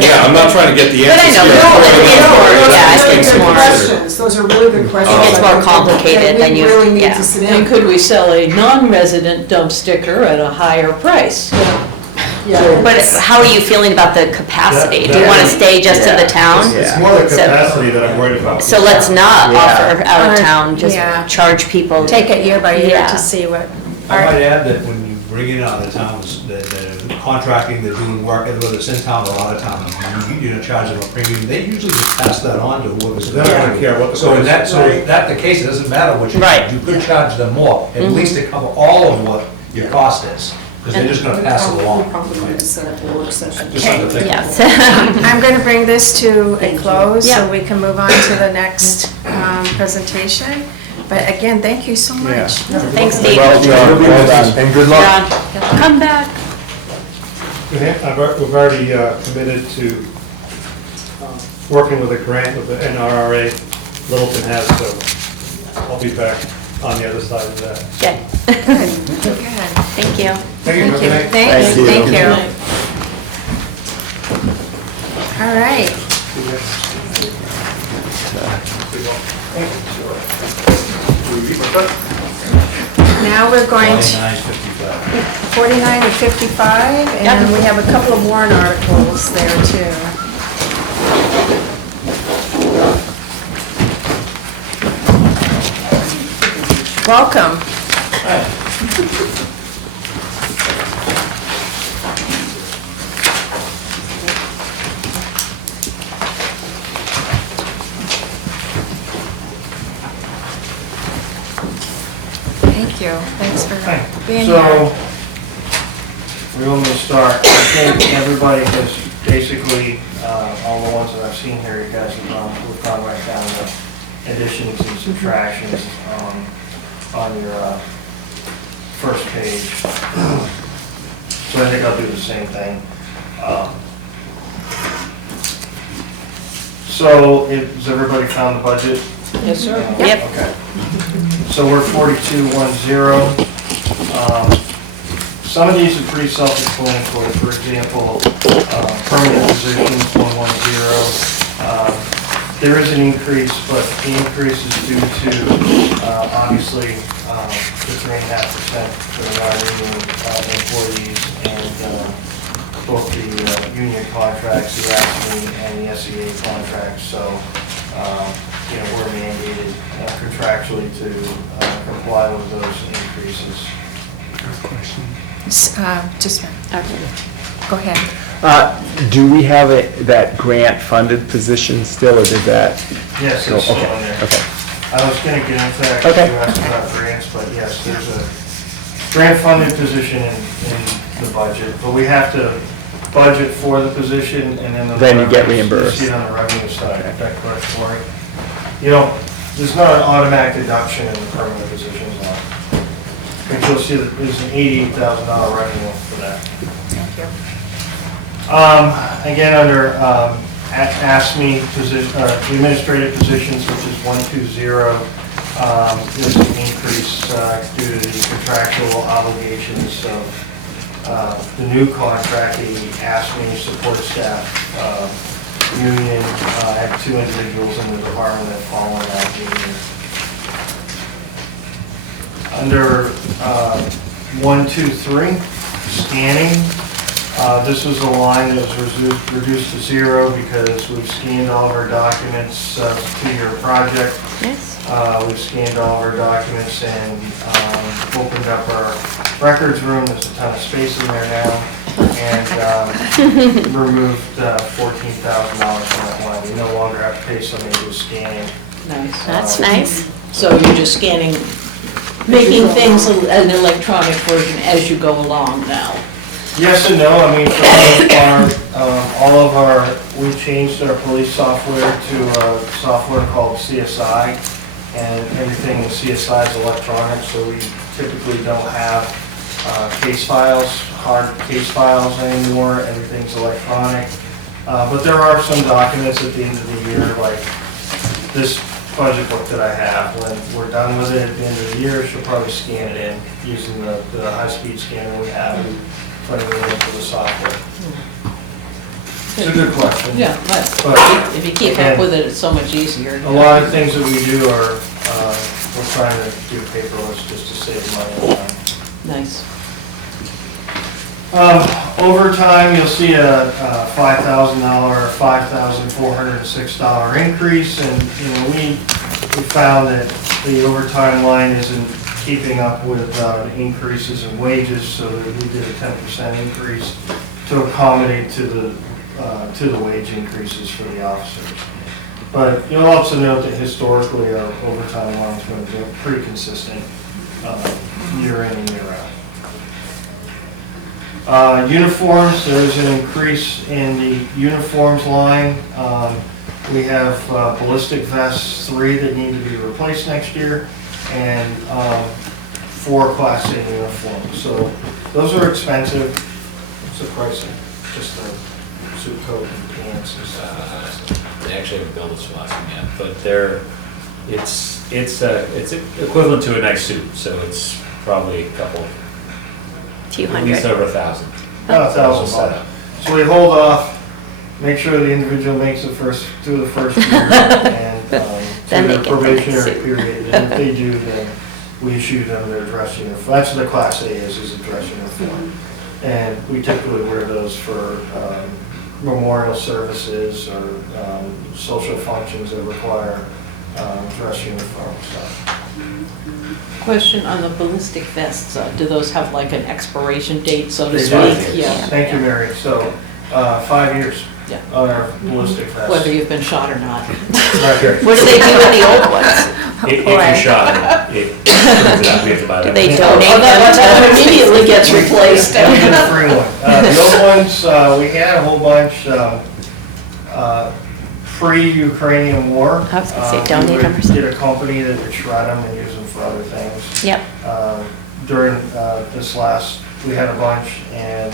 Yeah, I'm not trying to get the But I answers know, here. but I'm no, throwing it's out more- there. yeah, I Those think things it's to more- consider. Questions, those are really good questions. It gets more I think complicated that than you- We really need yeah. to sit And down. could we sell a non-resident dump sticker at a higher price? Yeah. But how are you feeling about the capacity? Do you want to stay just in the town? It's more the So- capacity that I'm worried about. So let's not Yeah. offer out Or- of town, just yeah. charge people. Take it year by year Yeah. to see what. I might add that when you bring in other towns, that they're contracting, they're doing work, whether it's in town or out of town, you're charging them a premium, they usually just pass that on to whoever's. They're not gonna care what the So in price that, is. so that the case, it doesn't matter what you Right. charge, you could charge them more, at least to cover all of what your cost is, because they're just gonna pass it We along. probably need to set up a work session. Just something to think about. Yes. I'm going to bring this to a Thank you. close, so Yeah. we can move on to the next presentation. But again, thank you so yeah. much. Thanks, Steve. Well done, well done. And good luck. Ron, come back. We've already committed to working with a grant with the NRRA, Littleton has, so I'll be back on the other side of that. Good. Good, good. Thank you. Thank you. Good night. Thank you, Thank thank you. you. All right. Now we're going to 49.55. 49 and 55, and we have a couple of warrant articles there too. Welcome. Thank you. Thanks for being So, here. where do you want me to start? I think everybody has basically, all the ones that I've seen here, you guys have we've gone right down the additions and subtractions on your first page. So I think I'll do the same thing. So, has everybody found the budget? Yes, sir. Yep. Okay. So we're 4210. Some of these are pretty self-explanatory. For example, permanent positions, 110. There is an increase, but the increase is due to, obviously, the 3.5% for the non-union employees and both the union contracts, the ASME and the SEA contracts. So we're mandated contractually to comply with those increases. Just, Okay. go ahead. Do we have that grant-funded position still, or did that? Yes, go? it's still Okay, in there. okay. I was gonna get into that, because Okay. you asked about grants, but yes, there's a grant-funded position in the budget, but we have to budget for the position, and then. Then you get revenues, reimbursed. You see it on the revenue side, is that correct, Lori? You don't, there's not an automatic deduction in the permanent positions line. But you'll see that there's an $88,000 revenue for that. Thank you. Again, under ASME position, the administrative positions, which is 120, there's an increase due to the contractual obligations of the new contract, the ASME support staff union. I had 2 individuals in the department that fall in that union. Under 123, scanning. This was a line that was reduced to 0 because we've scanned all of our documents to your project. Yes. We've scanned all of our documents and opened up our records room. There's a ton of space in there now. And removed $14,000 from that line. We no longer have to pay somebody who's scanning. Nice. That's nice. So you're just scanning, making things an electronic version as you go along now. Yes and no. I mean, we changed our police software to a software called CSI, and everything in CSI is electronic, so we typically don't have case files, hard case files anymore. Everything's electronic. But there are some documents at the end of the year, like this budget book that I have. When we're done with it at the end of the year, she'll probably scan it in using the high-speed scanner we have. Putting it into the software. It's a good question. Yeah, but But if you keep up with it, it's so much easier. a lot of things that we do are, we're trying to do paperless just to save money and time. Nice. Overtime, you'll see a $5,000, $5,406 increase, and, we found that the overtime line isn't keeping up with increases in wages, so that we did a 10% increase to accommodate to the wage increases for the officers. But you'll also note that historically our overtime line's been pretty consistent year in and year out. Uniforms, there's an increase in the uniforms line. We have ballistic vests, 3 that need to be replaced next year, and 4 Class A uniforms. So those are expensive. What's the price of just the suit coat and pants and stuff? They actually haven't built a swap yet, but it's equivalent to a nice suit, so it's probably a couple, Few at least hundred. over 1,000. About $1,000. So we hold off, make sure the individual makes it through the first year and Then through they the get the probationary suit. period. And if they do, then we issue them their dress uniform. That's what the Class A is a dress uniform. And we typically wear those for memorial services or social functions that require dress uniform stuff. Question on the ballistic vests, do those have like an expiration date, so to They speak? do. Yeah. Thank you, Mary. So 5 years Yeah. on our ballistic vests. Whether you've been shot or not. Right here. What do they do with the old ones? If you're shot, it turns it out, we have to buy Do them. they Yeah. donate Oh, them that to? immediately gets replaced. That was a free one. The old ones, we had a whole bunch pre-Ukrainian war. I was gonna say donate We them or would something. get a company that would shred them and use them for other things. Yep. During this last, we had a bunch, and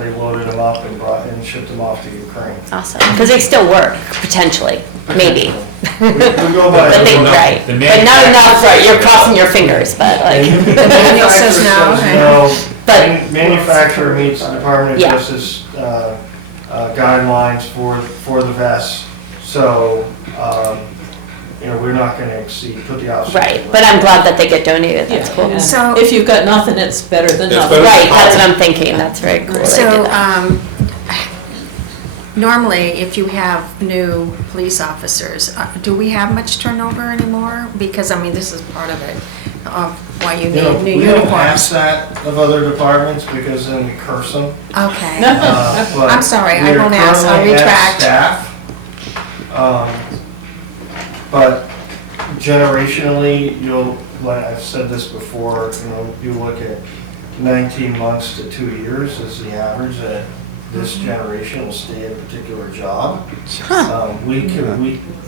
they loaded them up and shipped them off to Ukraine. Awesome. Because they still work, potentially, maybe. We go by. But they, right. The But not enough, right, you're crossing your fingers, but like. Manufacturer says no, says right? no. But- Manufacturer meets the Department of Yeah. Justice guidelines for the vests, so, we're not gonna exceed, put the officer. Right, but I'm glad that they get donated, that's Yeah, cool. and So- if you've got nothing, it's better than It's nothing. better. Right, that's what I'm thinking, that's very cool they So, did that. Normally, if you have new police officers, do we have much turnover anymore? Because, I mean, this is part of it, of why you You know, need new we don't uniforms. ask that of other departments because then we curse them. Okay. But I'm sorry, I we are won't ask, I'll currently at retract. staff. But generationally, you'll, like I've said this before, you know, you look at 19 months to 2 years as the average that this generation will stay at a particular job. We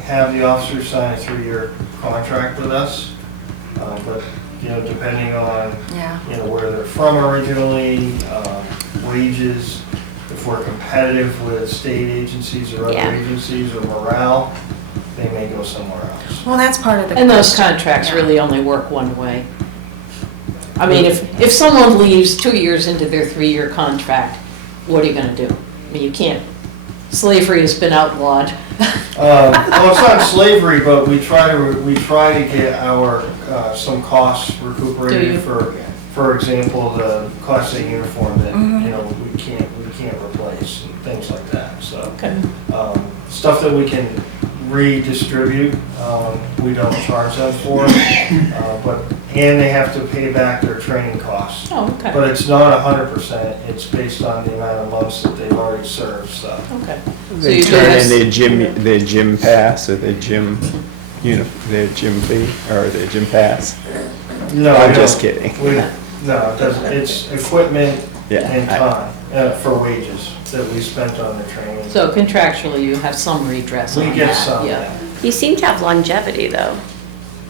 have the officers sign a 3-year contract with us, but, you know, depending on, Yeah. you know, where they're from originally, wages, if we're competitive with state agencies or other Yeah. agencies or morale, they may go somewhere else. Well, that's part of the. And those question. contracts Yeah. really only work one way. I mean, if someone leaves 2 years into their 3-year contract, what are you gonna do? I mean, you can't, slavery has been outlawed. Well, it's not slavery, but we try to get our, some costs Do you? recuperated for example, the Class A uniform that, you know, we can't replace, and things like that, so. Okay. Stuff that we can redistribute, we don't charge them for, and they have to pay back their training costs. Oh, okay, But it's not 100%, it's based on the amount of months that they've already served, so. okay. So They you do turn in this, their gym pass or their gym, their gym fee or their gym pass. No, I'm we just don't. kidding. No, it doesn't, it's equipment Yeah, and I- time, for wages that we spent on the training. so contractually, you have some redress on We that. get some, Yeah. yeah. You seem to have longevity, though.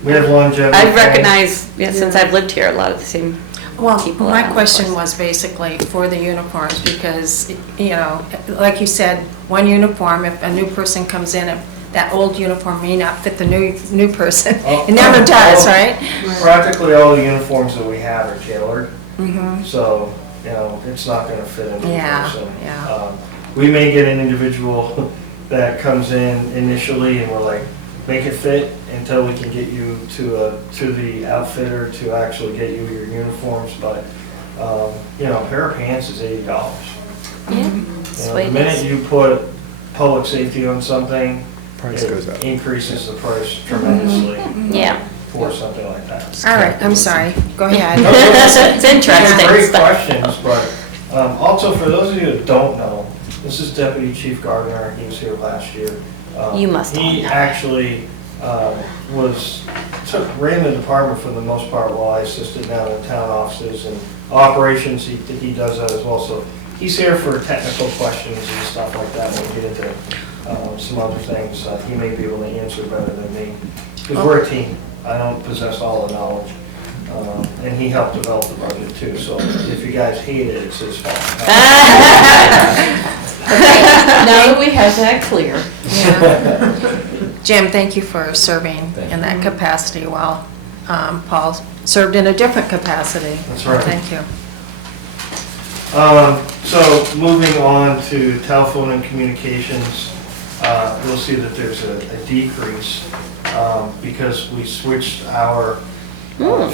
We have longevity. I've recognized, since I've lived here, a lot of the same. Well, people my around the question place. was basically for the uniforms, because, you know, like you said, one uniform, if a new person comes in, that old uniform may not fit the new person. Oh, It never does, right? Practically all the uniforms that we have are tailored, Mm-hmm. so, you know, it's not gonna fit a new Yeah, person. yeah. We may get an individual that comes in initially and we're like, make it fit until we can get you to the outfitter to actually get you your uniforms, but, you know, a pair of pants is $80. Yeah. You know, the minute you put public safety on something, Price goes up. it increases the price tremendously. Yeah. For something like that. All right, I'm sorry, go ahead. It's interesting. Great stuff. questions, but also for those of you that don't know, this is Deputy Chief Gardner, he was here last year. You must all He know. actually ran the department for the most part while I assisted down in town offices and operations, he does that as well. So he's here for technical questions and stuff like that, when we get into some other things, he may be able to answer better than me. Because we're a team, I don't possess all the knowledge. And he helped develop the budget too, so if you guys hate it, it's his fault. Now that we have that clear. Yeah. Jim, thank you for serving in that capacity while Paul served in a different capacity. That's right. Thank you. So moving on to telephone and communications, you'll see that there's a decrease because we switched our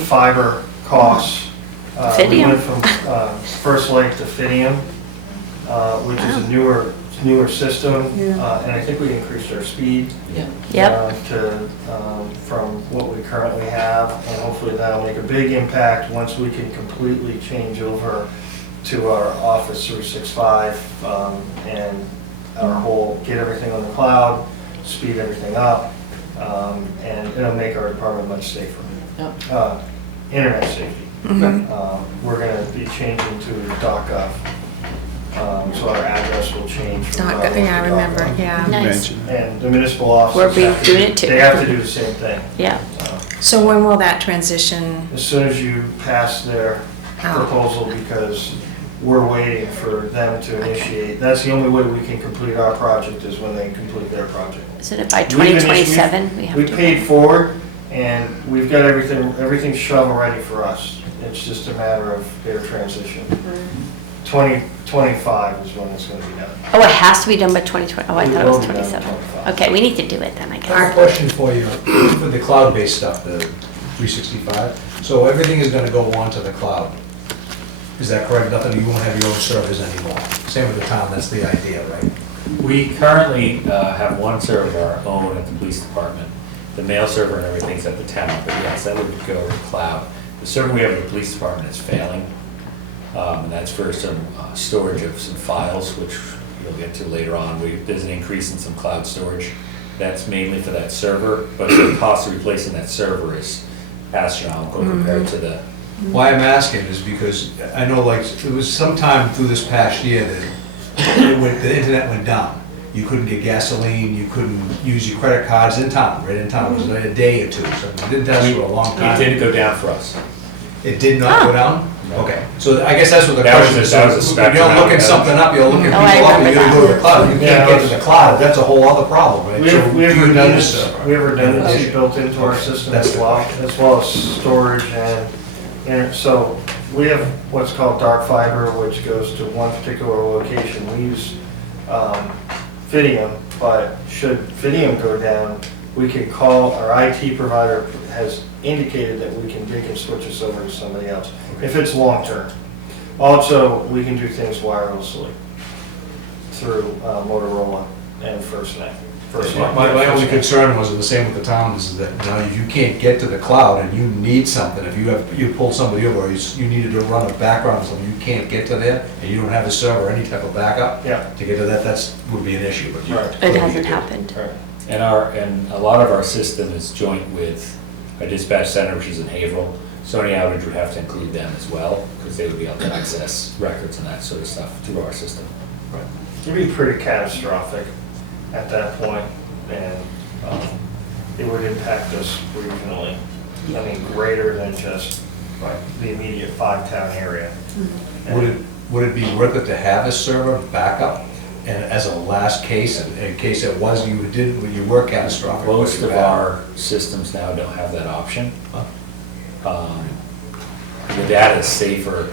fiber costs. We Fidium. went from First Light to Fidium, which is a newer system, and I think we increased our speed Yep. from what we currently have, and hopefully that'll make a big impact once we can completely change over to our Office 365 and our whole, get everything on the cloud, speed everything up, and it'll make our department much safer. Yep. Internet safety. We're going to be changing to .gov, so our address will change. from Yeah, .gov to I remember, .gov. yeah. Nice. And the municipal offices We're have to doing it too. They have to do the same thing. Yeah. So when will that transition? As soon as you pass their proposal, because we're waiting for them to initiate. That's the only way we can complete our project, is when they complete their project. Isn't it by We've been- 2027? We have We to. paid forward, and we've got everything shovel ready for us. It's just a matter of their transition. 2025 is when it's gonna be done. Oh, it has to be done by 2020. Oh, I It thought it will was be done in 27. 25. Okay, we need to do it then, I I have guess. a question for you, for the cloud-based stuff, the 365. So everything is gonna go onto the cloud. Is that correct? Nothing, you won't have your own servers anymore. Same with the town, that's the idea, right? We currently have one server of our own at the police department. The mail server and everything's at the town, but yes, that would go to the cloud. The server we have at the police department is failing, and that's for some storage of some files, which you'll get to later on. There's an increase in some cloud storage. That's mainly for that server, but the cost of replacing that server is astronomical compared to the. Why I'm asking is because I know like, it was sometime through this past year that the internet went down. You couldn't get gasoline, you couldn't use your credit cards in town, right in town, it was like a day or two, so it did that for a long It time. didn't go down for us. It did not go down? Okay, so I guess that's what the That was question is. that was a So spectrum you're looking outage. something up, you're looking people Oh, I up, you remember gotta go to the cloud. You Yeah, can't get to the cloud, that's a whole other problem, right? We So have do you need a redundancy, server? we have redundancy built into our system That's as well as storage and so we have what's called dark fiber, which goes to one particular location. We use Fidium, but should Fidium go down, we can call, our IT provider has indicated that they can switch us over to somebody else, if it's long-term. Also, we can do things wirelessly through Motorola and FirstNet. My only concern was the same with the town, is that now if you can't get to the cloud and you need something, if you pull somebody over, or you needed to run a background, so you can't get to there, and you don't have a server, any type of backup, Yeah. to get to that, would be an issue, but you. Right. It hasn't happened. Right. And a lot of our system is joint with a dispatch center, which is in Haverhill. So any outage would have to include them as well, because they would be able to access records and that sort of stuff through our system. It'd be pretty catastrophic at that point, and it would impact us regionally. I mean, greater than just the immediate five-town area. Would it be worth it to have a server backup, and as a last case, in case it was, you were catastrophic? Most of our systems now don't have that option. The data is safer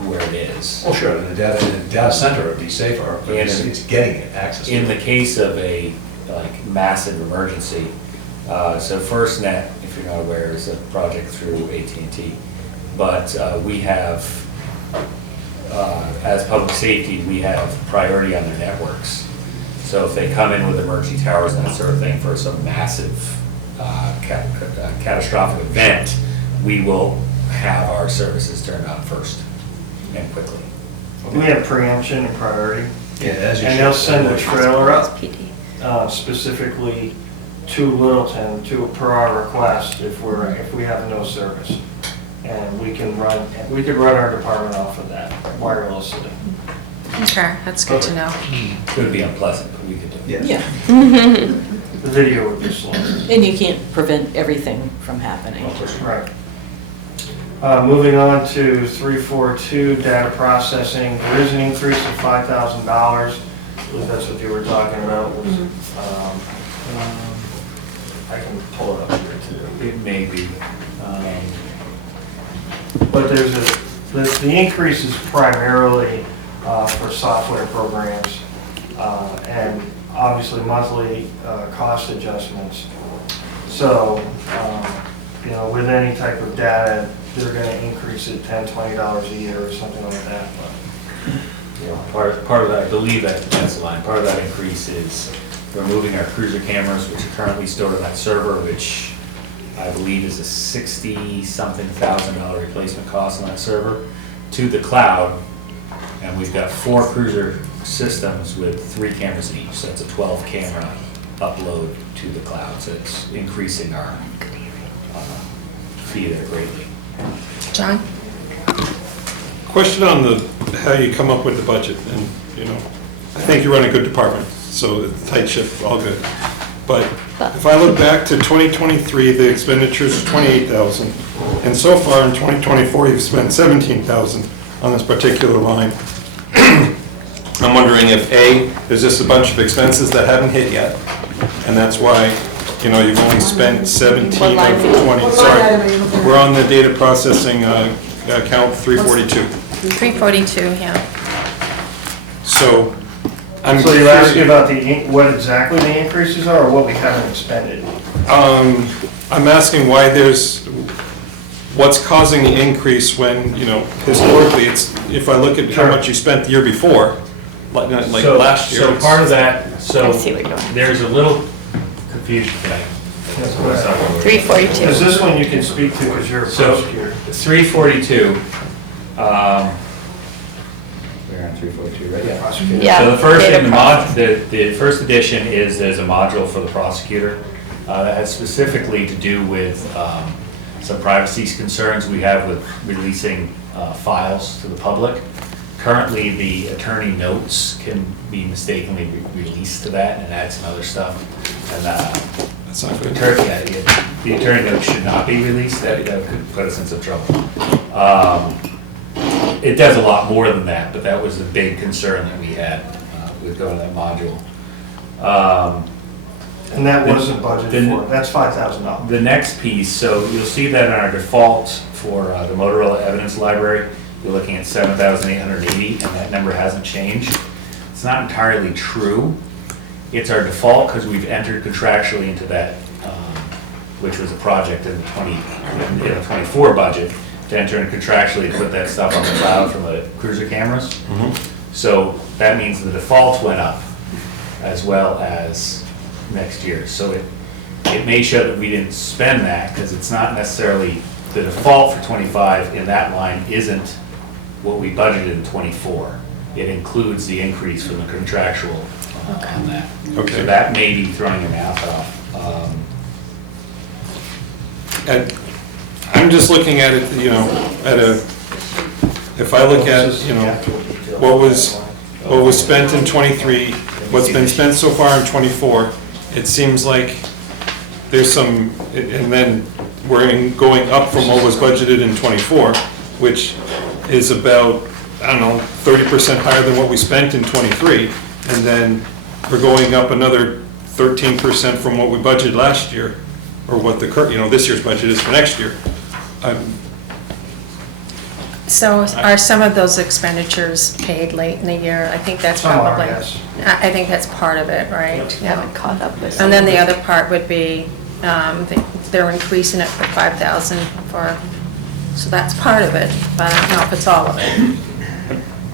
where it is. Oh, sure, the data center would be safer, but it's getting it, access to it. In the case of a massive emergency, so FirstNet, if you're not aware, is a project through AT&T, but we have, as public safety, we have priority on their networks. So if they come in with emergency towers and that sort of thing for some massive catastrophic event, we will have our services turned on first and quickly. We have preemption and priority, Yeah, as you and should. they'll send a trailer up PD. specifically to Littleton per our request if we have no service. And we could run our department off of that wirelessly. Okay, that's good to know. It would be unpleasant, but we could do it. Yes. Yeah, The video would be slow. and you can't prevent everything from happening. Right. Moving on to 342, data processing. There is an increase of $5,000. I believe that's what you were talking about. I can pull it up here too. It may be. But the increase is primarily for software programs and obviously monthly cost adjustments. So, with any type of data, they're going to increase it $10, $20 a year or something like that. Part of that, I believe that's the line, part of that increase is removing our cruiser cameras, which are currently stored on that server, which I believe is a $60-something thousand replacement cost on that server, to the cloud. And we've got 4 cruiser systems with 3 cameras in each, so that's a 12 camera upload to the cloud. So it's increasing our fee there greatly. John? Question on how you come up with the budget, and, I think you run a good department, so it's tight ship, all good. But if I look back to 2023, the expenditures are 28,000, and so far in 2024, you've spent 17,000 on this particular line. I'm wondering if there's just a bunch of expenses that haven't hit yet, and that's why, you've only spent 17 What line of are the you- 20. What line Sorry, item are you looking at? we're on the data processing account 342. 342, yeah. So I'm So you're asking about what exactly the increases are or what we haven't expended? I'm asking what's causing the increase when, historically, if I look at how much you spent the year before, like So- last year. So it's- part of that, I so see what you're doing. there's a little confusion today. 342. Is this one you can speak to because you're a So, prosecutor? 342, we're on 342, right? Yeah. Prosecutor. Yeah. So the first data thing, processing. the first edition is there's a module for the prosecutor that has specifically to do with some privacy concerns we have with releasing files to the public. Currently, the attorney notes can be mistakenly released to that and add some other stuff. And That's not good. the attorney notes should not be released, that could put us in some trouble. It does a lot more than that, but that was the big concern that we had with going to that module. And that wasn't the- budgeted for, that's $5,000. The next piece, so you'll see that in our default for the Motorola Evidence Library, you're looking at 7,880, and that number hasn't changed. It's not entirely true. It's our default because we've entered contractually into that, which was a project in the 24 budget, to enter in contractually to put that stuff on the cloud from the cruiser cameras. So that means the default went up as well as next year. So it may show that we didn't spend that because it's not necessarily, the default for 25 in that line isn't what we budgeted in 24. It includes the increase from the contractual on that. Okay. So that may be throwing your math off. And I'm just looking at it, if I look at, what was spent in '23, what's been spent so far in '24, it seems like there's some, and then we're going up from what was budgeted in '24, which is about, I don't know, 30% higher than what we spent in '23, and then we're going up another 13% from what we budgeted last year, or what the current, this year's budget is for next year. So are some of those expenditures paid late in the year? I think that's Some are, probably, yes. I think that's part of it, right? You haven't caught up with. And then the other part would be, they're increasing it for 5,000 for, so that's part of it, but I don't know if it's all of it.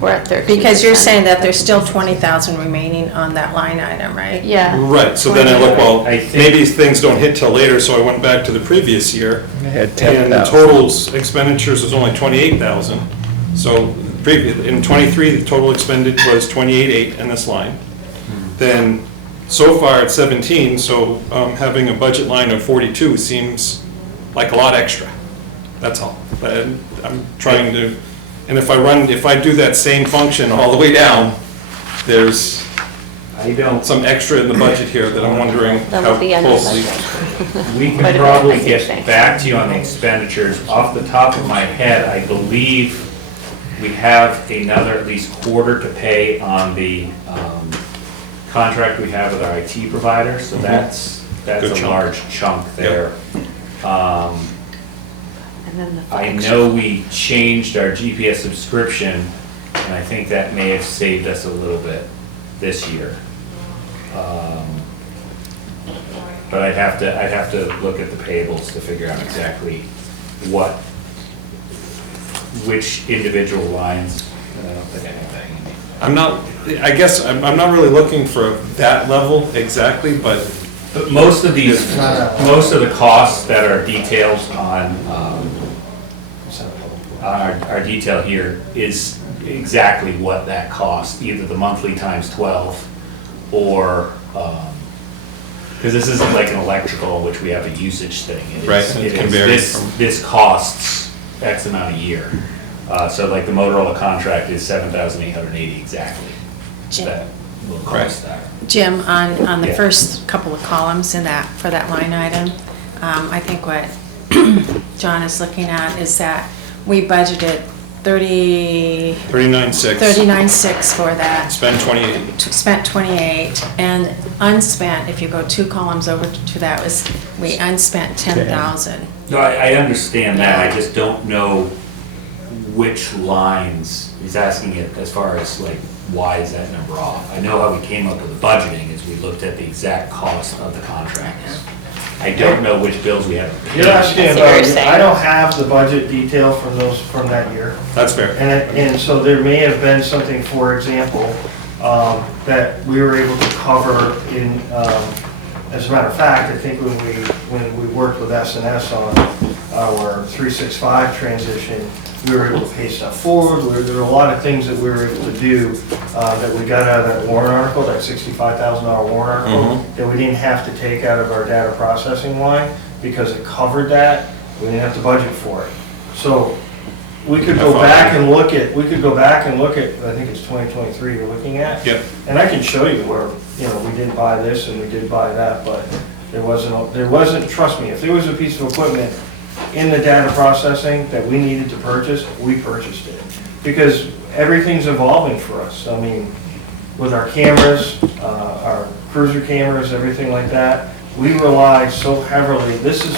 We're at 13%. Because you're saying that there's still 20,000 remaining on that line item, right? Yeah. Right, so then I look, well, I think- maybe things don't hit till later, so I went back to the previous year. They had And 10,000. the totals expenditures was only 28,000. So in '23, the total expended was 28.8 in this line. Then, so far it's 17, so having a budget line of 42 seems like a lot extra. That's all. But I'm trying to, and if I do that same function all the way down, there's some extra in the budget here that I'm wondering That how would be under closely. We Quite a can bit, probably I see what get you're saying. back to you on the expenditures. Off the top of my head, I believe we have another at least quarter to pay on the contract we have with our IT provider, so that's Good a chunk. large chunk there. And then the I extra- know we changed our GPS subscription, and I think that may have saved us a little bit this year. But I'd have to look at the payables to figure out exactly which individual lines. I don't think I have that handy. I guess I'm not really looking for that level exactly, but But most of the costs that are detailed on our detail here is exactly what that costs, either the monthly times 12 or, because this isn't like an electrical, which we have a usage thing. It is- Right, and it it can is vary this- from- This costs X amount a year. So like the Motorola contract is 7,880 exactly. Jim. That will cost that. Jim, on the Yeah. first couple of columns in that, for that line item, I think what John is looking at is that we budgeted 39.6. 39.6 for that. Spend 28. Spent 28, and unspent, if you go 2 columns over to that, we unspent 10,000. No, I understand that, I just don't know which lines, he's asking it as far as like, why is that number off? I know how we came up with the budgeting, is we looked at the exact cost of the contracts. I don't know which bills we have. You're asking I see what you're about, saying. I don't have the budget detail from that year. That's fair. And so there may have been something, for example, that we were able to cover in, as a matter of fact, I think when we worked with S&S on our 365 transition, we were able to pay stuff forward. There were a lot of things that we were able to do that we got out of that warrant article, that $65,000 warrant article, that we didn't have to take out of our data processing line because it covered that. We didn't have to budget for it. So we could go back and look at, I think it's 2023 you're looking at. Yep. And I can show you where, we did buy this and we did buy that, but there wasn't, trust me, if there was a piece of equipment in the data processing that we needed to purchase, we purchased it. Because everything's evolving for us. I mean, with our cameras, our cruiser cameras, everything like that, we rely so heavily. This is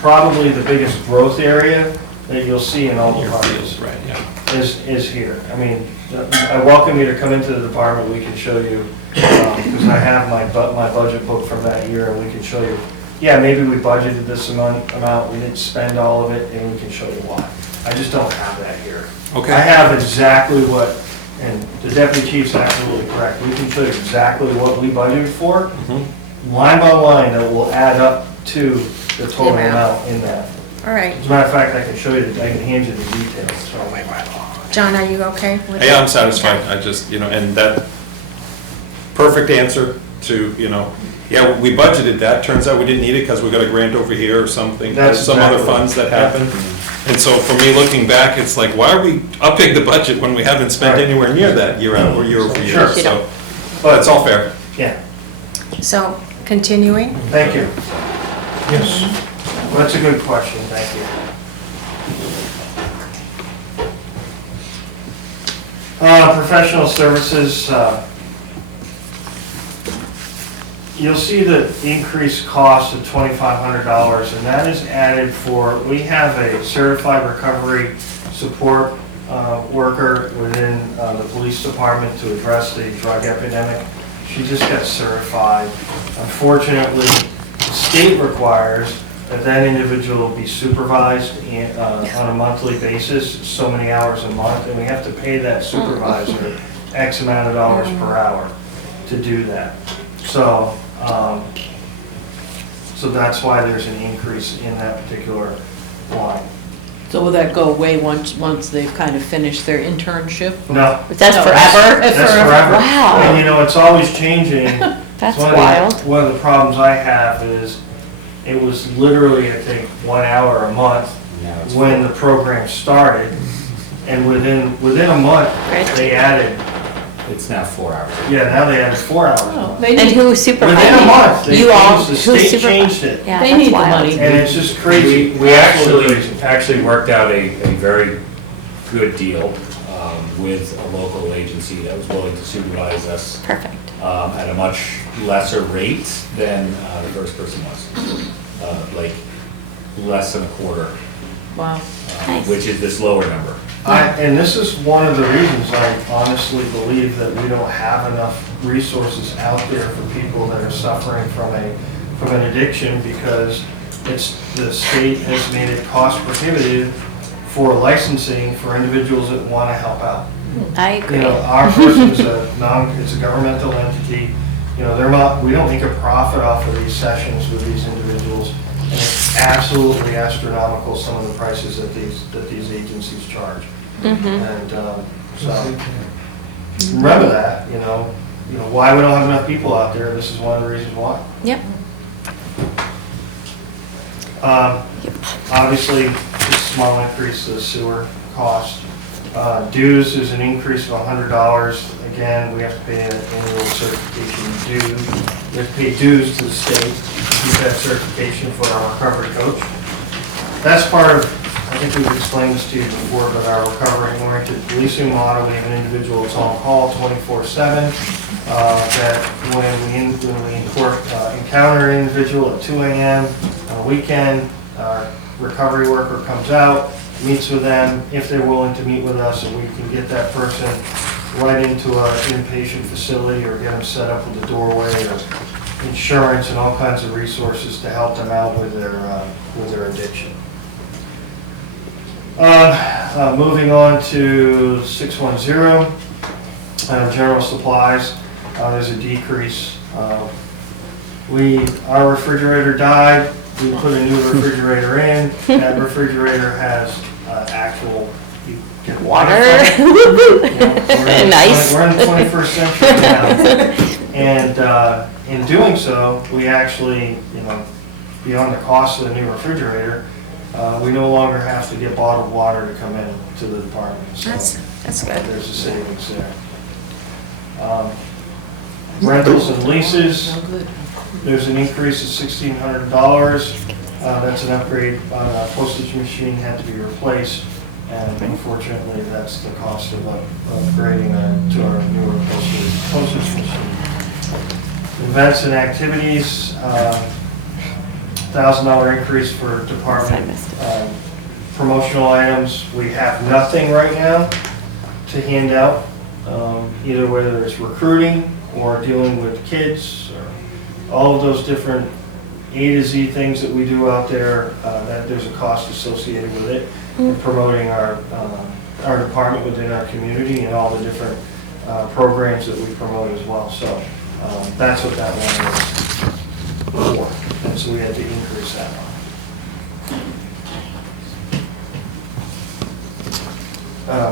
probably the biggest growth area that you'll see in all departments. Right, yeah. Is here. I mean, I welcome you to come into the department. We can show you, because I have my budget book from that year, and we can show you, yeah, maybe we budgeted this amount, we didn't spend all of it, and we can show you why. I just don't have that here. Okay. I have exactly what, and the deputy chief's absolutely correct. We can show you exactly what we budgeted for, line by line, that will add up to the total amount in that. All right. As a matter of fact, I can show you, I can hand you the details. So. John, are you okay with that? Yeah, I'm satisfied. I just, and that perfect answer to, yeah, we budgeted that. Turns out we didn't need it because we got a grant over here or something. That's There's some other exactly funds that happen. And so for me, looking back, it's like, why are we upping the budget when we haven't spent anywhere near that year over year? Sure. So, but it's all fair. Yeah. So, continuing? Thank you. Yes. Well, that's a good question. Thank you. Professional services, you'll see the increased cost of $2,500, and that is added for, we have a certified recovery support worker within the police department to address the drug epidemic. She just got certified. Unfortunately, the state requires that individual be supervised on a monthly basis, so many hours a month, and we have to pay that supervisor X amount of dollars per hour to do that. So, so that's why there's an increase in that particular line. So will that go away once they've kind of finished their internship? No. That's No, forever? That's forever. Wow. And it's always changing. That's One of wild. one of the problems I have is, it was literally, I think, 1 hour a month when the program started, and within a month, Great. they added, It's now 4 hours. yeah, now they added 4 hours. Oh, they And need, who supervised? Within a month, they You all, changed, who the state supervised? changed it, Yeah, They that's need the wild. money. and it's just crazy. We Absolutely crazy. actually worked out a very good deal with a local agency that was willing to supervise us Perfect. at a much lesser rate than the first person was. Like less than a quarter, wow. Nice. which is this lower number. And this is one of the reasons I honestly believe that we don't have enough resources out there for people that are suffering from an addiction, because the state has made it cost prohibitive for licensing for individuals that want to help out. I agree. Our person is it's a governmental entity. We don't make a profit off of these sessions with these individuals, and it's absolutely astronomical, some of the prices that these agencies charge. And so remember that, why we don't have enough people out there. This is one of the reasons why. Yep. Obviously, just a small increase to the sewer cost. Dues is an increase of $100. Again, we have to pay an annual certification due. We have to pay dues to the state to keep that certification for our recovery coach. That's part of, I think we've explained this to you before, but our recovery-oriented policing model, we have an individual that's on call 24/7. That when we encounter an individual at 2 a.m. on a weekend, our recovery worker comes out, meets with them if they're willing to meet with us, and we can get that person right into an inpatient facility or get them set up with a doorway or insurance and all kinds of resources to help them out with their addiction. Moving on to 610. General supplies, there's a decrease. Our refrigerator died, we put a new refrigerator in. That refrigerator has actual, you get Water. Nice. We're in the 21st century now. And in doing so, we actually, beyond the cost of the new refrigerator, we no longer have to get bottled water to come in to the department. So That's good. there's a savings there. Rentals and leases, there's an increase of $1,600. That's an upgrade. A postage machine had to be replaced, and unfortunately, that's the cost of upgrading to our newer postage machine. Events and activities, $1,000 increase for department. Promotional items, we have nothing right now to hand out, either whether it's recruiting or dealing with kids, or all of those different A to Z things that we do out there, that there's a cost associated with it, and promoting our department within our community and all the different programs that we promote as well. So that's what that one is for, and so we had to increase that one.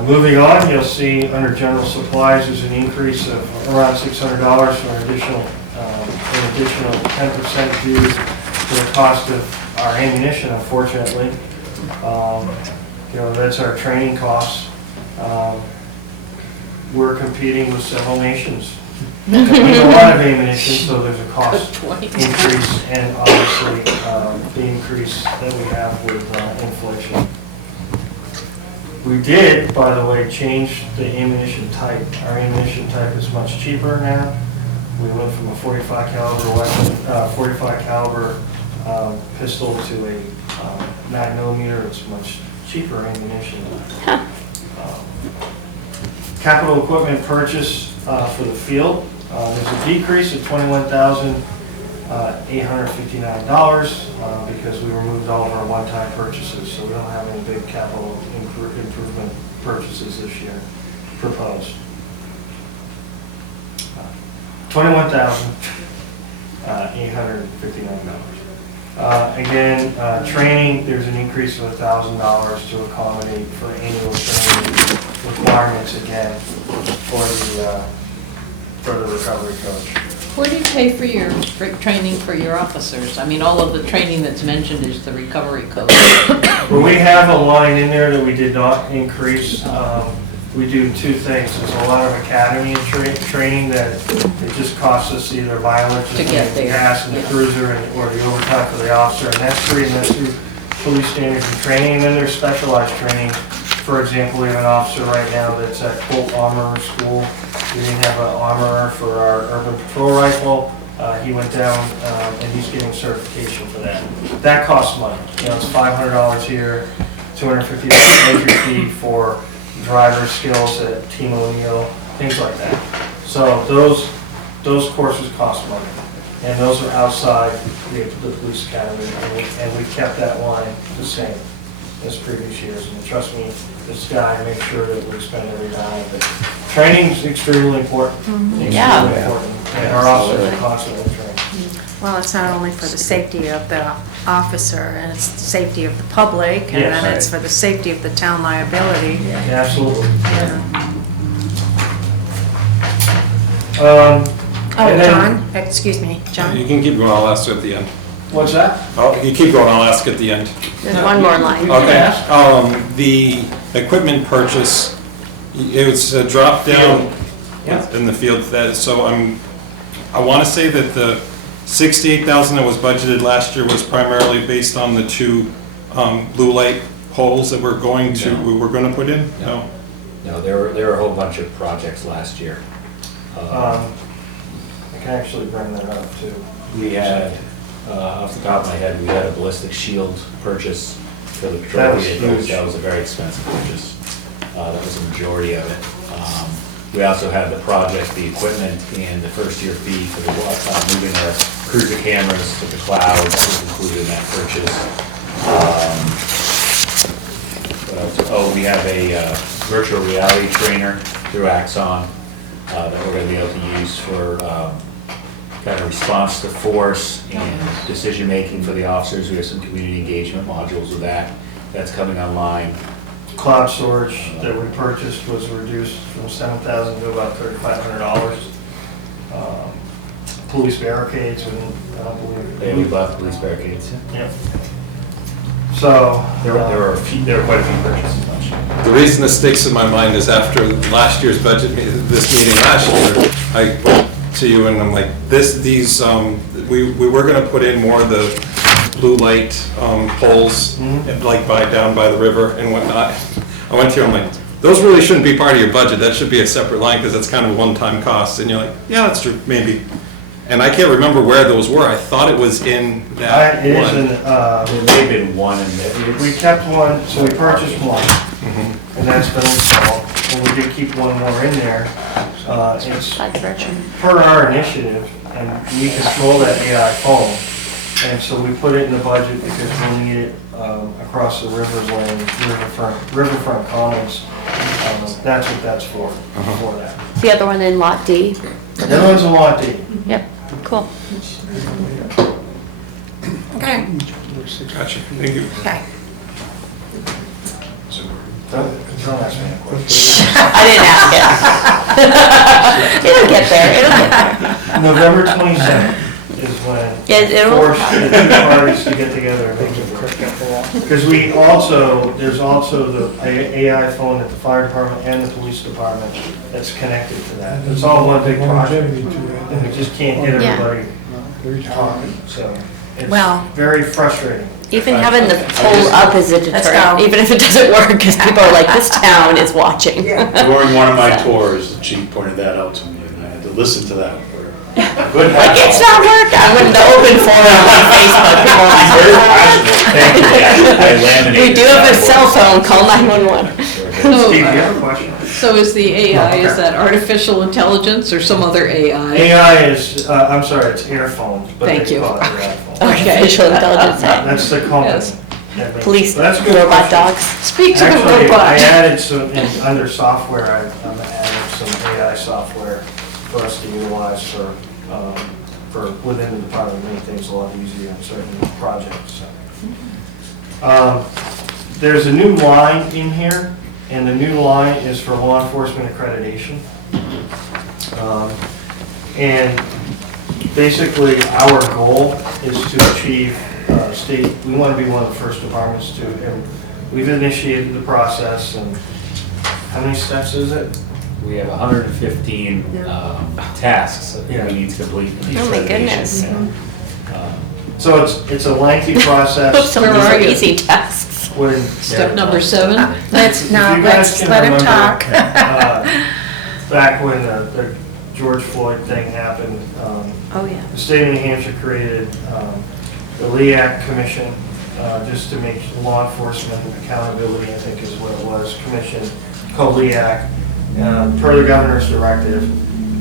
Moving on, you'll see under general supplies, there's an increase of around $600 for an additional 10% due to the cost of our ammunition, unfortunately. That's our training costs. We're competing with several nations. We have a lot of ammunition, so there's a cost increase, and obviously the increase that we have with inflation. We did, by the way, change the ammunition type. Our ammunition type is much cheaper now. We went from a 45 caliber weapon, 45 caliber pistol to a 9mm. It's much cheaper ammunition. Capital equipment purchase for the field. There's a decrease of $21,859 because we removed all of our one-time purchases, so we don't have any big capital improvement purchases this year proposed. $21,859. Again, training, there's an increase of $1,000 to accommodate for annual training requirements again for the recovery coach. Where do you pay for your training for your officers? I mean, all of the training that's mentioned is the recovery code. Well, we have a line in there that we did not increase. We do two things. There's a lot of academy training that it just costs us either mileage To get there. gas in the cruiser or the overtime for the officer, and that's free, and that's through police standards and training. And then there's specialized training. For example, we have an officer right now that's at Colt Armorer School. We didn't have an armorer for our urban patrol rifle. He went down and he's getting certification for that. That costs money. It's $500 here, $250 entry fee for driver skills at Team O'Neill, things like that. So those courses cost money, and those are outside the police academy, and we kept that line the same as previous years. And trust me, this guy makes sure that we spend every dime of it. Training is extremely important. Extremely important, and our officers are constantly trained. Well, it's not only for the safety of the officer, and it's the safety of the public, and Yes. then it's for the safety of the town liability. Absolutely. Oh, And then- John, excuse me, You John? can keep going, I'll ask you at the end. What's that? Oh, you keep going, I'll ask at the end. There's one more line. Okay, the equipment purchase, it's a drop down in the field, so I want to say that the $68,000 that was budgeted last year was primarily based on the two blue light poles that we were going to put in? No? No, there were a whole bunch of projects last year. I can actually bring that up too. We had, off the top of my head, we had a ballistic shield purchase for the That patrol was vehicles. huge. That was a very expensive purchase. That was the majority of it. We also had the project, the equipment, and the first-year fee for the moving our cruiser cameras to the cloud was included in that purchase. What else? Oh, we have a virtual reality trainer through Axon. that we're gonna be able to use for kind of response to force and decision-making for the officers. We have some community engagement modules with that. That's coming online. Cloud storage that we purchased was reduced from $7,000 to about $3,500. Police barricades, I don't believe. Yeah, we bought police barricades. Yeah. So. There were quite a few purchases last year. The reason this sticks in my mind is after last year's budget, this meeting last year, I went to you and I'm like, we were gonna put in more of the blue light poles, like down by the river and whatnot. I went to you, I'm like, those really shouldn't be part of your budget, that should be a separate line, because that's kind of a one-time cost. And you're like, yeah, that's true, maybe. And I can't remember where those were, I thought it was in that It is one. There may have been one in there. we kept one, so we purchased one, and that's been installed. And we did keep one more in there. It's per our initiative, and we control that AI phone. And so we put it in the budget because we'll need it across the river lane, riverfront commons. That's what that's for that. The other one in Lot D? The other one's a Lot D. Yep, cool. Okay, Gotcha, thank you. okay. Don't ask me a question. I didn't ask it. It'll get there, it'll get there. November 27th is when Yeah, it'll- force the two parties to get together and make it work. Because there's also the AI phone at the fire department and the police department that's connected to that. It's all one big project, and we just can't get Yeah. everybody talking, so Well- it's very frustrating. Even having the poll up is a Let's deterrent, go. even if it doesn't work, because people are like, this town is watching. During one of my tours, the chief pointed that out to me, and I had to listen to that for a good Like, half it's hour. not working. I went to open forum on Facebook. People are like, Very passionate. Thank you. I laminated we do have a that cell for phone, call 911. Steve, do you have a question? So is the AI, is that artificial intelligence or some other AI? AI is, I'm sorry, it's earphones, but Thank they you. call it AI phone. Artificial intelligence. That's the company. Yes. that makes- Police, That's a good robot question. dogs. Speak to the Actually, I robot. added some, under software, I'm adding some AI software for us to utilize for within the department, make things a lot easier on certain projects. There's a new line in here, and the new line is for law enforcement accreditation. And basically, our goal is to achieve state, we want to be one of the first departments to, and we've initiated the process, and how many steps is it? We have 115 tasks that Yeah. we need to complete. in the Oh my accreditation. goodness. And, So it's a lengthy Hope process. some of Where these are are you? easy tasks. When, Step number 7? Let's, If no, you guys let's can let him remember, talk. Back when the George Floyd thing happened, Oh, yeah. the state of New Hampshire created the LEAC Commission, just to make law enforcement accountability, I think is what it was, commission called LEAC, per the governor's directive.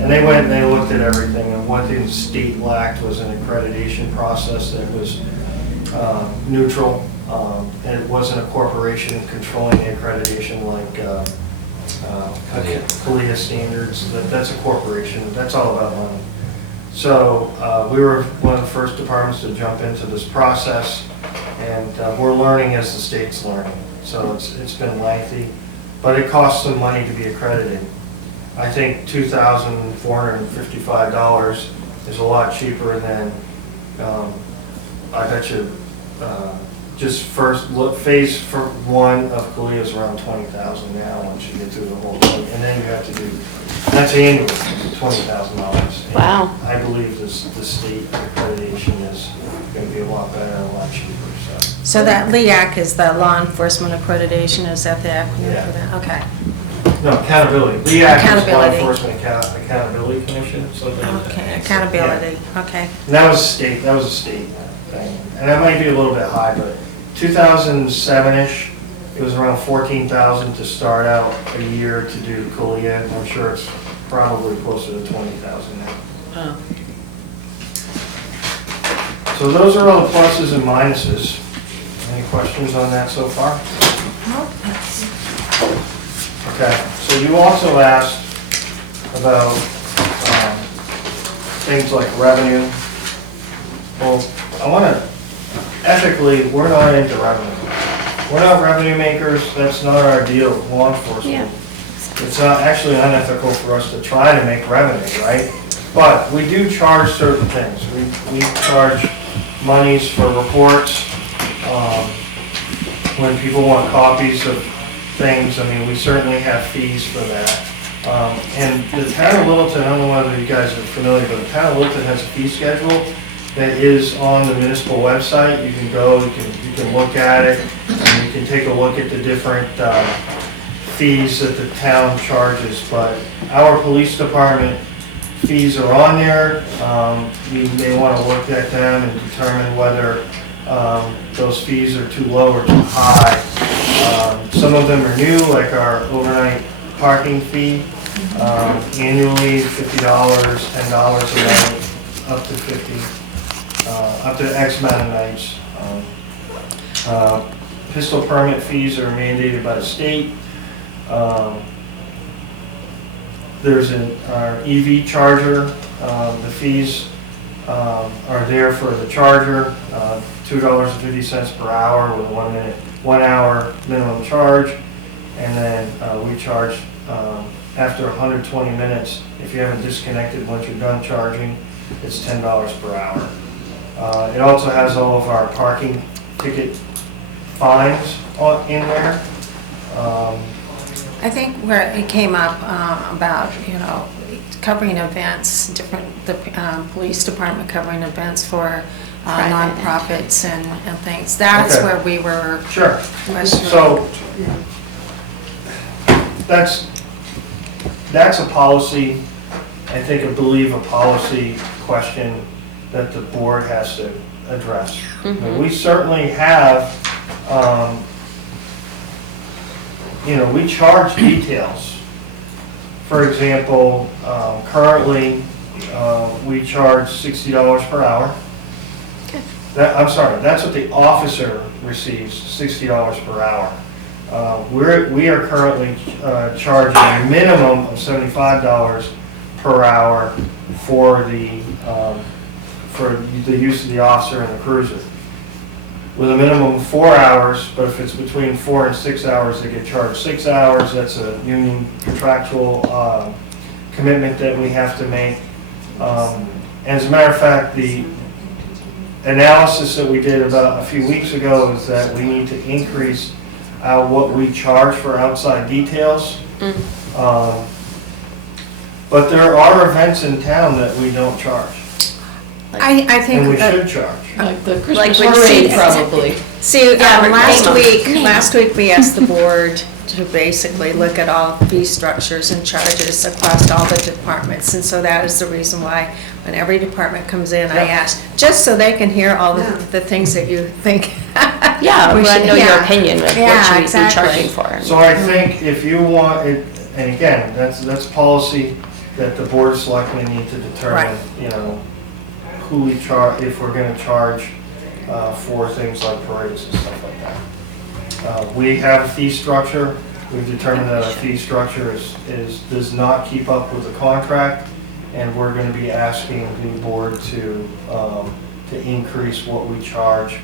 And they went and they looked at everything, and one thing the state lacked was an accreditation process that was neutral, and it wasn't a corporation controlling the accreditation like CALIA standards. That's a corporation, that's all about money. So we were one of the first departments to jump into this process, and we're learning as the state's learning. So it's been lengthy, but it costs some money to be accredited. I think $2,455 is a lot cheaper than, I bet you, just phase for one of CALIA is around $20,000 now once you get through the whole thing. And then you have to do, that's annual, $20,000. Wow. I believe the state accreditation is going to be a lot better and a lot cheaper, so. So that LEAC is the Law Enforcement Accreditation, is that the acronym Yeah. for that? Okay. No, accountability. LEAC is Law Accountability. Enforcement Accountability Commission, something like that. Okay, accountability, okay. And that was a state thing. And that might be a little bit high, but 2007-ish, it was around 14,000 to start out a year to do CALIA, and I'm sure it's probably closer to 20,000 now. Oh. So those are all the pluses and minuses. Any questions on that so far? Okay, so you also asked about things like revenue. Well, I want to, ethically, we're not into revenue. We're not revenue makers, that's not our deal, law enforcement. It's not actually unethical for us to try to make revenue, right? But we do charge certain things. We charge monies for reports, when people want copies of things, I mean, we certainly have fees for that. And the town of Littleton, I don't know whether you guys are familiar, but the town of Littleton has a fee schedule that is on the municipal website. You can go, you can look at it, and you can take a look at the different fees that the town charges. But our police department fees are on there. You may want to look at them and determine whether those fees are too low or too high. Some of them are new, like our overnight parking fee. Annually, $50, $10 a night, up to 50, up to X amount of nights. Pistol permit fees are mandated by the state. There's our EV charger. The fees are there for the charger, $2.50 per hour with a 1 hour minimum charge. And then we charge after 120 minutes, if you haven't disconnected once you're done charging, it's $10 per hour. It also has all of our parking ticket fines in there. I think where it came up about, covering events, the police department covering events for nonprofits and things. That's Okay. where we were. Sure. questioning. So that's a policy, I believe a policy question that the board has to address. We certainly have, we charge details. For example, currently, we charge $60 per hour. I'm sorry, that's what the officer receives, $60 per hour. We are currently charging a minimum of $75 per hour for the use of the officer and the cruiser. With a minimum of 4 hours, but if it's between 4 and 6 hours, they get charged 6 hours. That's a union contractual commitment that we have to make. As a matter of fact, the analysis that we did about a few weeks ago is that we need to increase what we charge for outside details. But there are events in town that we don't charge, I think and we that- should charge. Like the Like Christmas when parade, she- probably. See, Yeah, we're last name 'em. week we asked the board to basically look at all fee structures and charges across all the departments. And so that is the reason why when every department comes in, I ask, just so they can hear all the things that you think. Yeah, we we want should- to know your yeah. opinion of Yeah, what should we be exactly. charging for. So I think if you want it, and again, that's policy that the board of selectmen need to determine, who we charge, if we're gonna charge for things like parades and stuff like that. We have a fee structure. We've determined that our fee structure does not keep up with the contract, and we're gonna be asking the board to increase what we charge,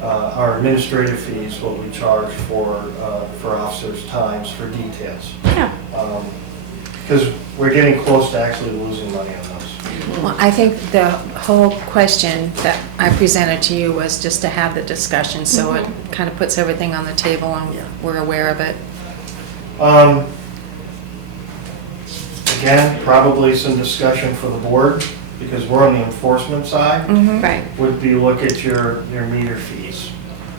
our administrative fees, what we charge for officers' times for details. Yeah. Because we're getting close to actually losing money on those. Well, I think the whole question that I presented to you was just to have the discussion, so it kind of puts everything on the table and we're aware of it. Again, probably some discussion for the board, because we're on the enforcement side, Right. would be look at your meter fees.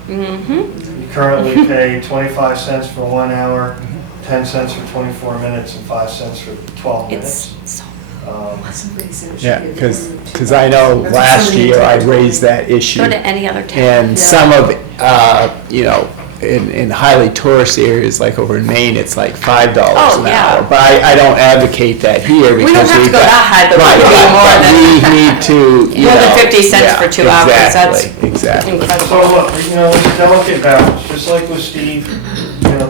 Mm-hmm. You currently pay 25 cents for 1 hour, 10 cents for 24 minutes, and 5 cents for 12 minutes. It's so. Yeah, because I know last year I raised that issue. Go to any other town. And some of, in highly tourist areas, like over in Maine, it's like $5 Oh, an yeah. hour. But I don't advocate that here because We don't have to we've go got- that high, but Right, we need more but than. we need to, you More than know, 50 cents yeah, for 2 hours, that's Exactly. incredible. So look, it's a delicate balance, just like with Steve,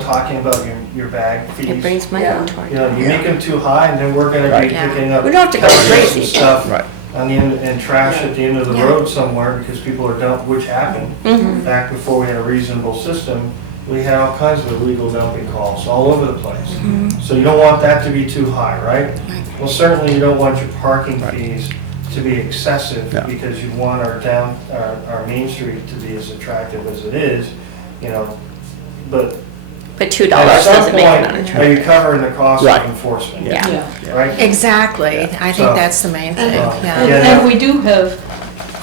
talking about your bag fees. It brings money into our. You make them too high, and then we're gonna be Right. picking up. We don't have to go trash crazy. and Stuff Right. on the end, and trash at the end of the Yeah. road somewhere, because people are dumping, which happened. Mhm. Back before we had a reasonable system, we had all kinds of illegal dumping calls all over the place. So you don't want that to be too high, right? Well, certainly you don't want your parking fees to be excessive, No. because you want our Main Street to be as attractive as it is, but But $2 at some doesn't make it point, unattractive. are you covering the cost Right. of enforcement? Yeah. Yeah. Right? Exactly, I think So- that's the main thing, And yeah. and we do have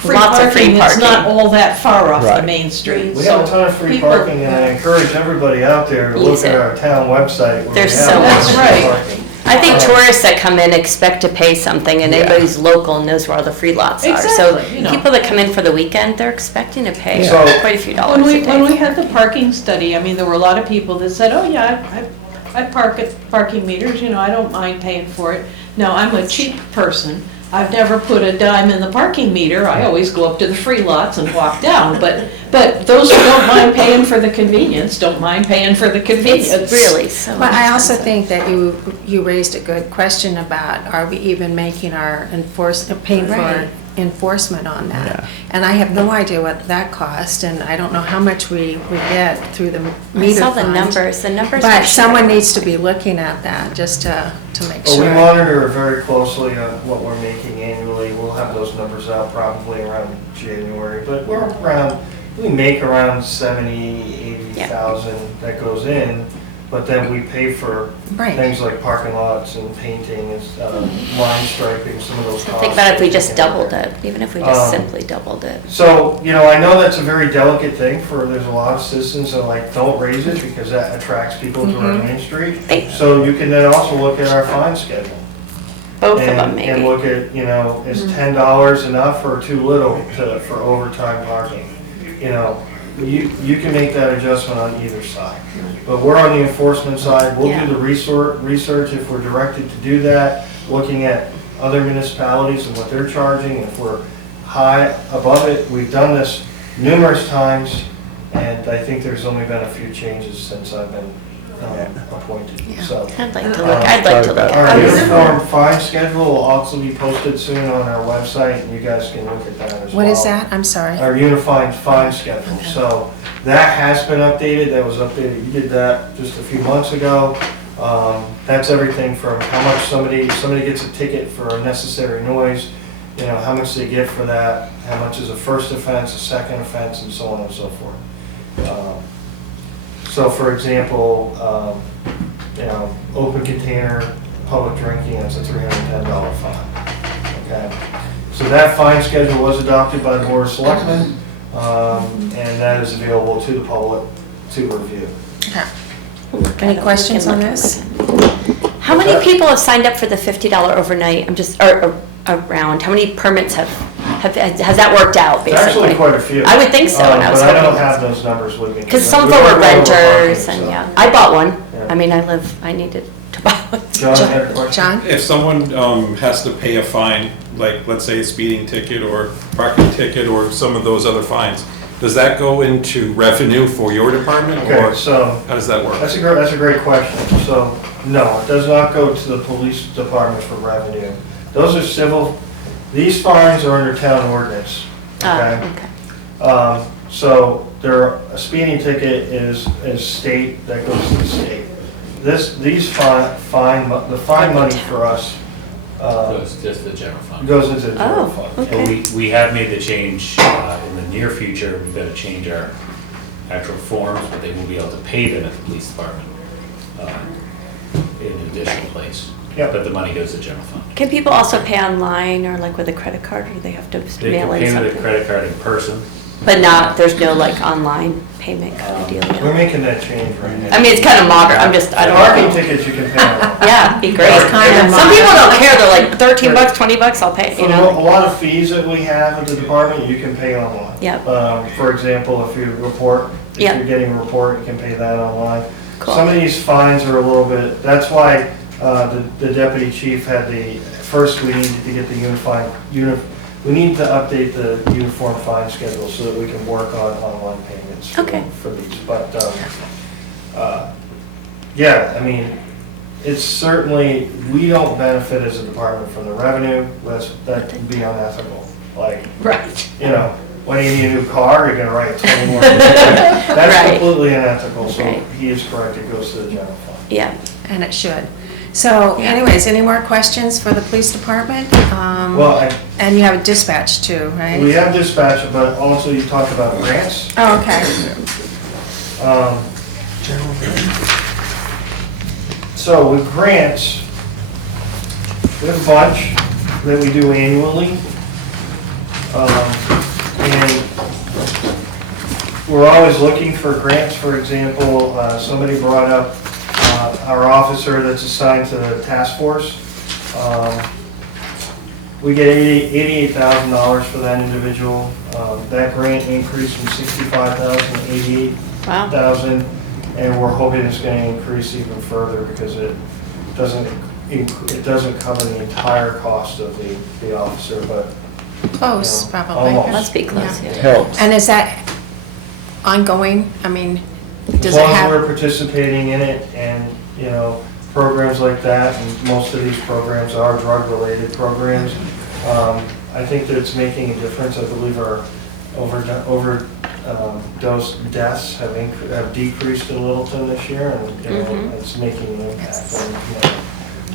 free Lots of free parking, it's not parking. all that far off the Right. main street, We so. have a ton of free people- parking, and I encourage everybody out there to look Use at it. our town website. where we There's have so lots of much. free That's right. parking. I think tourists that come in expect to pay something, and Yeah. anybody who's local knows where all the free lots are. So Exactly, you know. people that come in for the weekend, they're expecting to pay So- quite a few dollars When a when we day. had the parking study, I mean, there were a lot of people that said, oh, yeah, I park at parking meters, I don't mind paying for it. Now, I'm a cheap person. I've never put a dime in the parking meter. I always go up to the free lots and walk down. But those who don't mind paying for the convenience, don't mind paying for the convenience. It's really so. But I also expensive. think that you raised a good question about, are we even making our paying for Right. enforcement on Yeah. that? And I have no idea what that cost, and I don't know how much we get through the I meter saw the fund. numbers were But someone shocking. needs to be looking at that, just to make Well, we sure. monitor very closely on what we're making annually. We'll have those numbers out probably around January, but we make around 70, 80,000 that goes in, but then we pay for Right. things like parking lots and painting and line striping, some of those costs. Think about if we that just we can doubled there. it, even if we just Um, simply doubled it. So, I know that's a very delicate thing there's a lot of citizens that don't raise it because that attracts people to our Main Street. They- So you can then also look at our fine schedule. Both of And- them, And maybe. look at, is $10 enough or too little for overtime parking? You can make that adjustment on either side. But we're on the enforcement side, we'll Yeah. do the research if we're directed to do that, looking at other municipalities and what they're charging, if we're high above it. We've done this numerous times, and I think there's only been a few changes since I've been appointed, Yeah. so. I'd like to look Our at that. uniform fine schedule will also be posted soon on our website, and you guys can look at that as well. What is that? I'm sorry. Our unified fine schedule, so that has been updated, that was updated, you did that just a few months ago. That's everything from how much somebody gets a ticket for unnecessary noise, how much they get for that, how much is a first offense, a second offense, and so on and so forth. So for example, open container, public drinking, that's a $310 fine. Okay, so that fine schedule was adopted by the Board of Selectmen, and that is available to the public to review. Any questions on this? How many people have signed up for the $50 overnight? Or around, how many permits has that worked out, It's actually basically? quite a few. I would think so, and I was But I don't hoping. have those numbers with me. Because some of we them don't were go over renters, parking, and so. yeah, I bought one. Yeah. I mean, I needed to buy one. John had a question? John? If someone has to pay a fine, like let's say a speeding ticket or parking ticket or some of those other fines, does that go into revenue for your department Okay, or so, how does that work? that's a great question. So, no, it does not go to the police department for revenue. Those are civil, these fines are under town ordinance, okay? Okay. So, a speeding ticket is state, that goes to the state. The fine money for us Goes just the general fund. goes into the general Oh, fund. okay. But we have made the change in the near future. We've got to change our actual forms, but they will be able to pay them at the police department in an additional place. Yep. But the money goes to general fund. Can people also pay online or like with a credit card, or do they have to They mail can in pay with a something? credit card in person. But there's no like online payment kind of deal We're yet? making that change right now. I mean, it's kind of modern, I don't Parking know. tickets you can pay online. Yeah, it'd be great. It's kind of Some people modern. don't care, they're like $13, $20, I'll pay, For a lot of fees that we have at the department, you can pay online. Yep. For example, if you report, if Yep. you're getting a report, you can pay that online. Cool. Some of these fines are a little bit, that's why the deputy chief had first we needed to get the we need to update the uniform fine schedule so that we can work on online payments for these. But, yeah, I mean, it's certainly, we don't benefit as a department from the revenue. That can be unethical. Like, Right. you know, when you need a new car, you're gonna write 20 more. That's Right. completely unethical, so Right. he is correct, it goes to the general fund. Yeah. And it should. So anyways, any more questions for the police department? Well, And you have a dispatch too, right? we have dispatch, but also you talked about grants. Oh, okay. So with grants, we have a bunch that we do annually. And we're always looking for grants. For example, somebody brought up our officer that's assigned to the task force. We get $88,000 for that individual. That grant increased from $65,000 to $88,000. And we're hoping it's going to increase even further because it doesn't cover the entire cost of the officer, but Close, you know, probably. almost. Must be close, yeah. Helps. And is that ongoing? I mean, As does it long as have? we're participating in it and, you know, programs like that, and most of these programs are drug-related programs, I think that it's making a difference. I believe our overdose deaths have decreased in Littleton this year, and you know, it's making an impact on the community.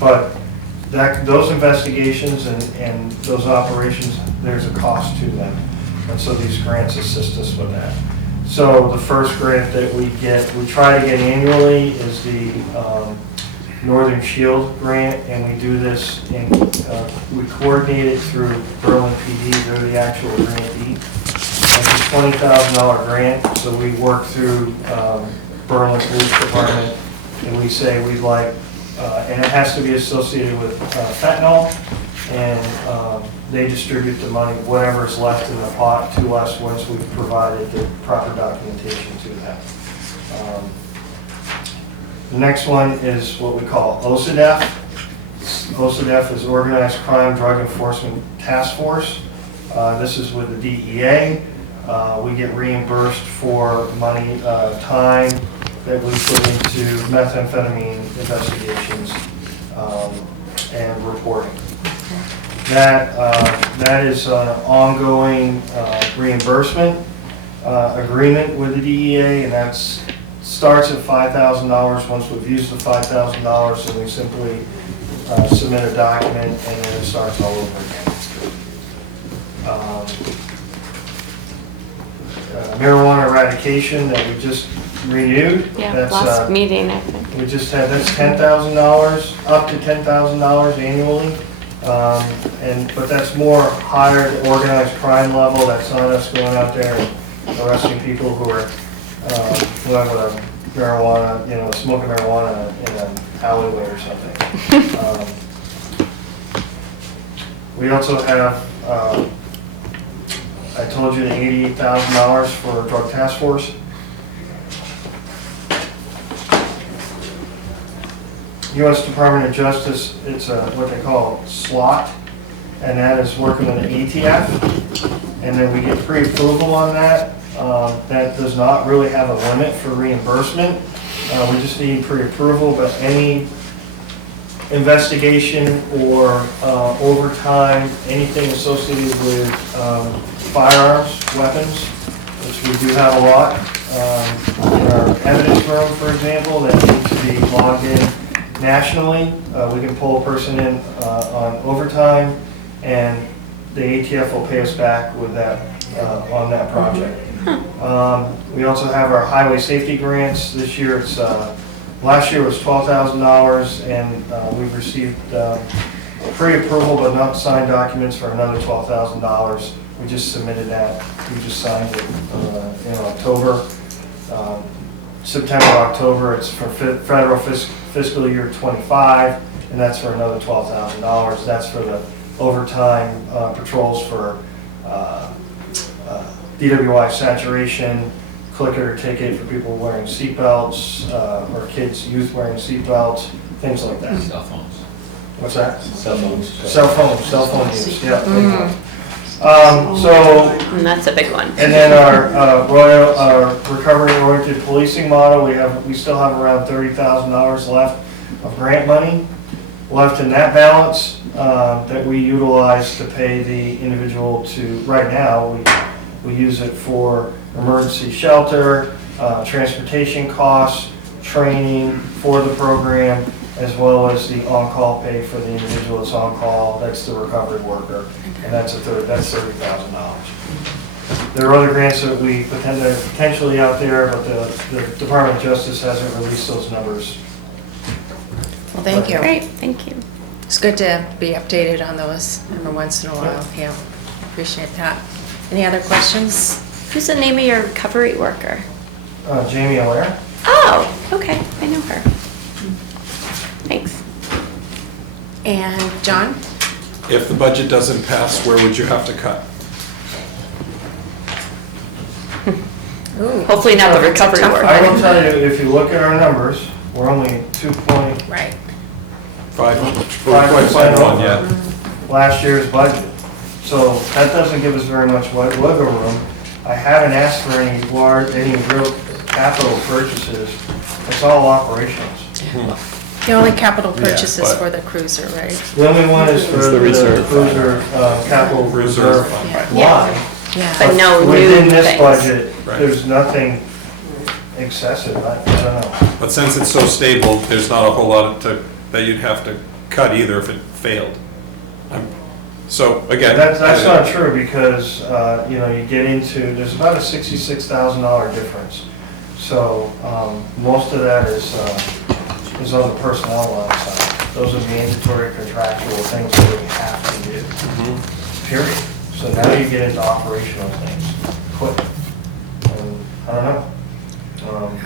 But those investigations and those operations, there's a cost to them, and so these grants assist us with that. So the first grant that we try to get annually is the Northern Shield grant, and we do this we coordinate it through Berlin PD. They're the actual grantee. It's a $20,000 grant, so we work through Berlin Police Department, and we say we'd like, and it has to be associated with fentanyl, and they distribute the money, whatever's left in the pot, to us once we've provided the proper documentation to them. The next one is what we call OCDEF. OCDEF is Organized Crime Drug Enforcement Task Force. This is with the DEA. We get reimbursed for money, time that we put into methamphetamine investigations and reporting. That is an ongoing reimbursement agreement with the DEA, and that starts at $5,000. Once we've used the $5,000, then we simply submit a document, and then it starts all over again. Marijuana eradication that we just renewed. Yeah, That's, last meeting, I think. we just had, that's $10,000, up to $10,000 annually. But that's more higher at the organized crime level. That's not us going out there and arresting people who are, who have a marijuana, you know, smoking marijuana in an alleyway or something. We also have, I told you the $88,000 for drug task force. U.S. Department of Justice, it's what they call SWAT, and that is working with the ATF. And then we get pre-approval on that. That does not really have a limit for reimbursement. We just need pre-approval, but any investigation or overtime, anything associated with firearms, weapons, which we do have a lot. In our evidence room, for example, that needs to be logged in nationally. We can pull a person in on overtime, and the ATF will pay us back with that on that project. We also have our highway safety grants. This year, it's last year was $12,000, and we've received pre-approval but not signed documents for another $12,000. We just submitted that. We just signed it in October. September, October, it's for federal fiscal year 25, and that's for another $12,000. That's for the overtime patrols for DWI saturation, clicker ticket for people wearing seatbelts, or kids, youth wearing seatbelts, things like that. Cell phones. What's that? Cell phones. Cell phone use, yeah. So, And that's a big one. and then our recovery-oriented policing model, we still have around $30,000 left of grant money left in that balance that we utilize to pay the individual to, right now, we use it for emergency shelter, transportation costs, training for the program, as well as the on-call pay for the individual that's on call. That's the recovery worker, and that's $30,000. There are other grants that we potentially out there, but the Department of Justice hasn't released those numbers. Well, thank you. Great, thank you. It's good to be updated on those every once in a while. Yeah, appreciate that. Any other questions? Who's the name of your recovery worker? Jamie Allaire? Oh, okay, I know her. Thanks. And John? If the budget doesn't pass, where would you have to cut? Ooh. Hopefully not the That's a recovery tough worker. I will tell you, if you look at our numbers, we're only 2.5% Right. 5.51, yeah. last year's budget. So that doesn't give us very much wiggle room. I haven't asked for any real capital purchases. It's all operations. The only capital purchase is but- for the cruiser, right? The only one is for It's the the reserve fund. cruiser capital reserve Reserve Yeah. line. Yeah. But no new Within this things. budget, Right. there's nothing excessive. I don't know. But since it's so stable, there's not a whole lot that you'd have to cut either if it failed. So again. That's not true because, you get into, there's about a $66,000 difference. So most of that is on the personnel line side. Those are mandatory contractual things that we have to do, period. So now you get into operational things, quick. And I don't know.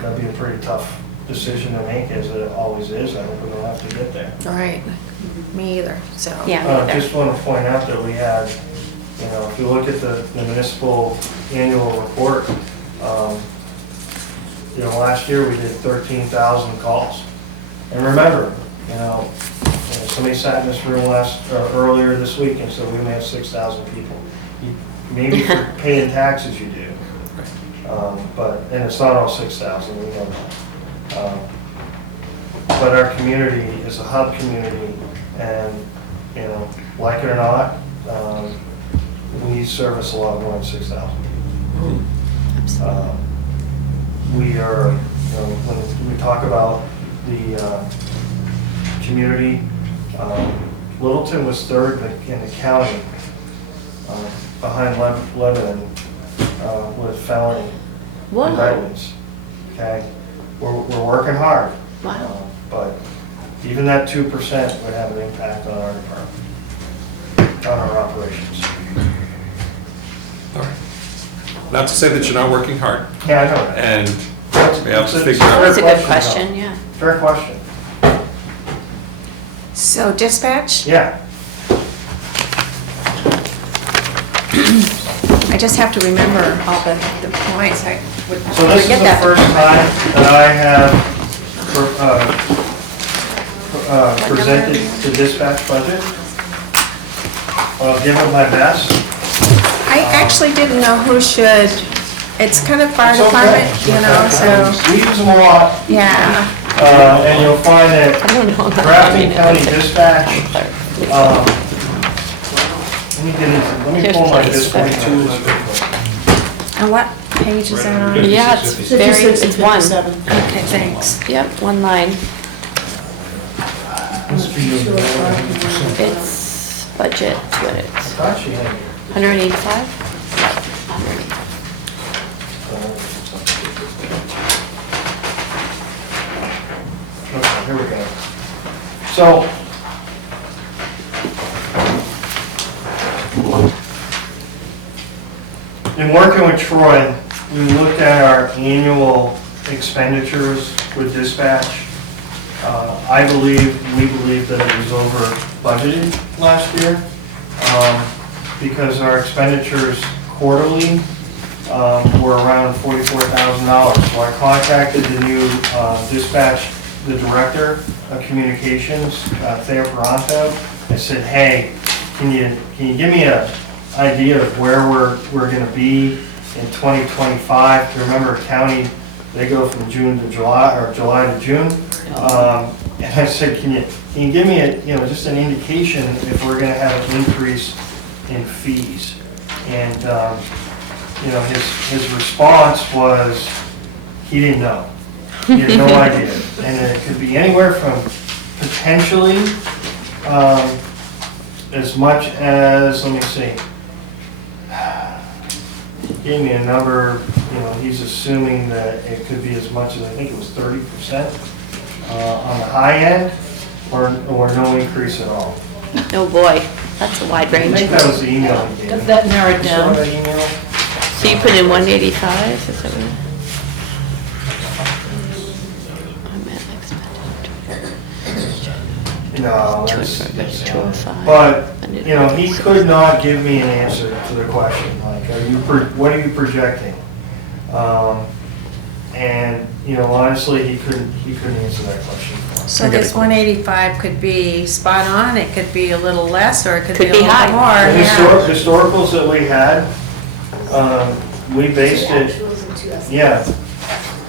That'd be a pretty tough decision to make, as it always is. I hope we don't have to get there. All right. Me either, so. Yeah, me either. Just want to point out that we had, if you look at the municipal annual report, last year we did 13,000 calls. And remember, somebody sat in this room earlier this week and said we may have 6,000 people. Maybe for paying taxes you do. And it's not all 6,000, we know that. But our community is a hub community, and, like it or not, we service a lot more than 6,000 people. We are, when we talk about the community, Littleton was third in the county, behind Lebanon, with felony Whoa. indictments. Okay, we're working hard. Wow. But even that 2% would have an impact on our department, on our operations. All right. Not to say that you're not working hard, Yeah, I know that. and we have to It's figure out. That's a good fair question, yeah. Fair question. So dispatch, Yeah. I just have to remember all the points. I would So this is forget the that. first time that I have presented the dispatch budget. I'll give it my best. I actually didn't know who should, it's kind of fire It's okay. department, so, We use them a lot, yeah. and you'll find that I don't know. Grafton County Dispatch, let me pull my dispatch. And what page is that on? Yeah, it's very, it's one. Okay, thanks. Yep, one line. Must be you. It's budget, what it's, Thought she had it. 185? Okay, here we go. So, in working with Troy, we looked at our annual expenditures with dispatch. We believe that it was over budgeted last year because our expenditures quarterly were around $44,000. So I contacted the new dispatch, the director of communications, Theo Peranto. I said, hey, can you give me an idea of where we're going to be in 2025? Remember, county, they go from June to July, or July to June. And I said, can you give me just an indication if we're going to have an increase in fees? And his response was he didn't know. He had no idea, and it could be anywhere from potentially as much as, let me see. He gave me a number. He's assuming that it could be as much as, I think it was 30% on the high end, or no increase at all. Oh boy, that's a wide I range. think that was the email he gave me. Got that narrowed You saw down. that email? So you put in 185, is that right? No, that's 205. But, he could not give me an answer to the question, like, what are you projecting? And, honestly, he couldn't answer that question for us. So this 185 could be spot on, it could be a little less, or it could be a Could be little high. more. The Yeah. historicals that we had, we based it, Actuals and 2 estimates. yeah.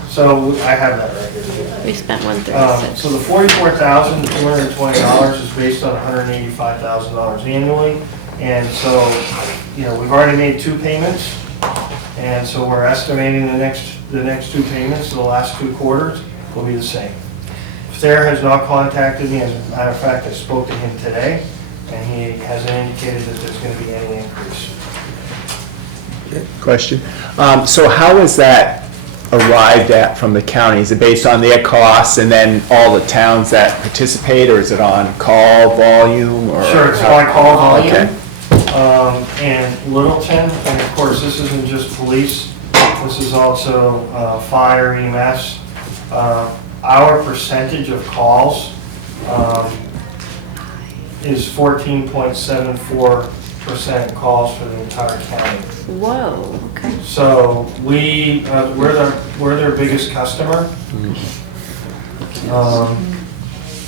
So I have that right here. We spent 136. So the $44,220 is based on $185,000 annually. And so, we've already made 2 payments. And so we're estimating the next 2 payments, the last 2 quarters, will be the same. Thayer has not contacted me. As a matter of fact, I spoke to him today, and he hasn't indicated that there's going to be any increase. Question. So how is that arrived at from the county? Is it based on their costs and then all the towns that participate, or is it on call volume? Or Sure, it's by call volume. Okay. And Littleton, and of course, this isn't just police, this is also fire, EMS. Our percentage of calls is 14.74% calls for the entire county. Whoa, okay. So we're their biggest customer.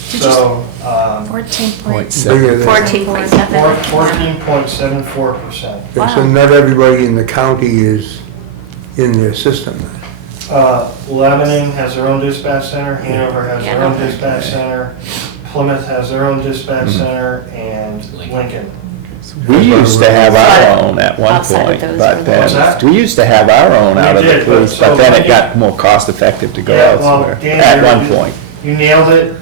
So, 14.7. Bigger than- 14.7. 14.74%. Okay, so not everybody in the county is in their system then. Lebanon has their own dispatch center, Hanover has their own Hanover. dispatch center, Plymouth has their own dispatch center, and Lincoln. We used to have our own at one Outside of point, those but were the- What's then, that? we used to have our own out We of the did, but police, so but then when it you- got more cost effective to go Yeah, well, elsewhere, Dan, at you're- one point. You nailed it.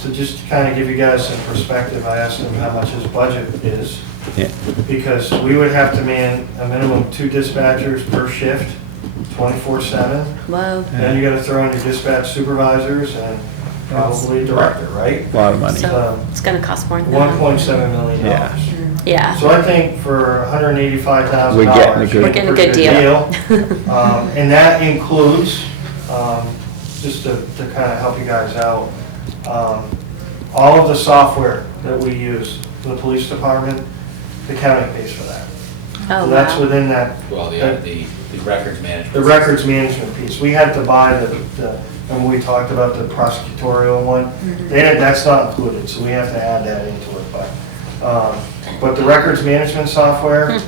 So just to kind of give you guys some perspective, I asked him how much his budget is. Yeah. Because we would have to man a minimum of 2 dispatchers per shift, 24/7. Whoa. Then you gotta throw in your dispatch supervisors and probably a director, right? A lot of money. So it's gonna cost more than that. $1.7 million. Yeah. Yeah. So I think for $185,000. We're getting a good- We're getting a good deal. And that includes, just to kind of help you guys out, all of the software that we use for the police department, the county pays for that. Oh, So that's wow. within that, Well, the records management. the records management piece. We had to buy and we talked about the prosecutorial one. That's not included, so we have to add that into it. But the records management software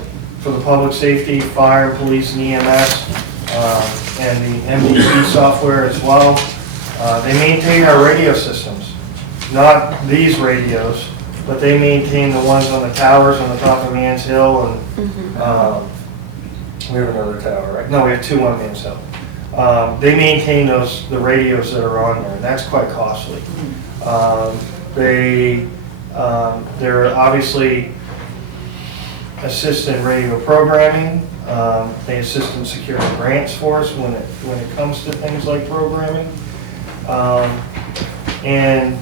for the public safety, fire, police, and EMS, and the MDP software as well. They maintain our radio systems, not these radios, but they maintain the ones on the towers on the top of Mans Hill and, we have another tower, right? No, we have 2 on Mans Hill. They maintain the radios that are on there, and that's quite costly. They're obviously assist in radio programming. They assist in securing grants for us when it comes to things like programming. And,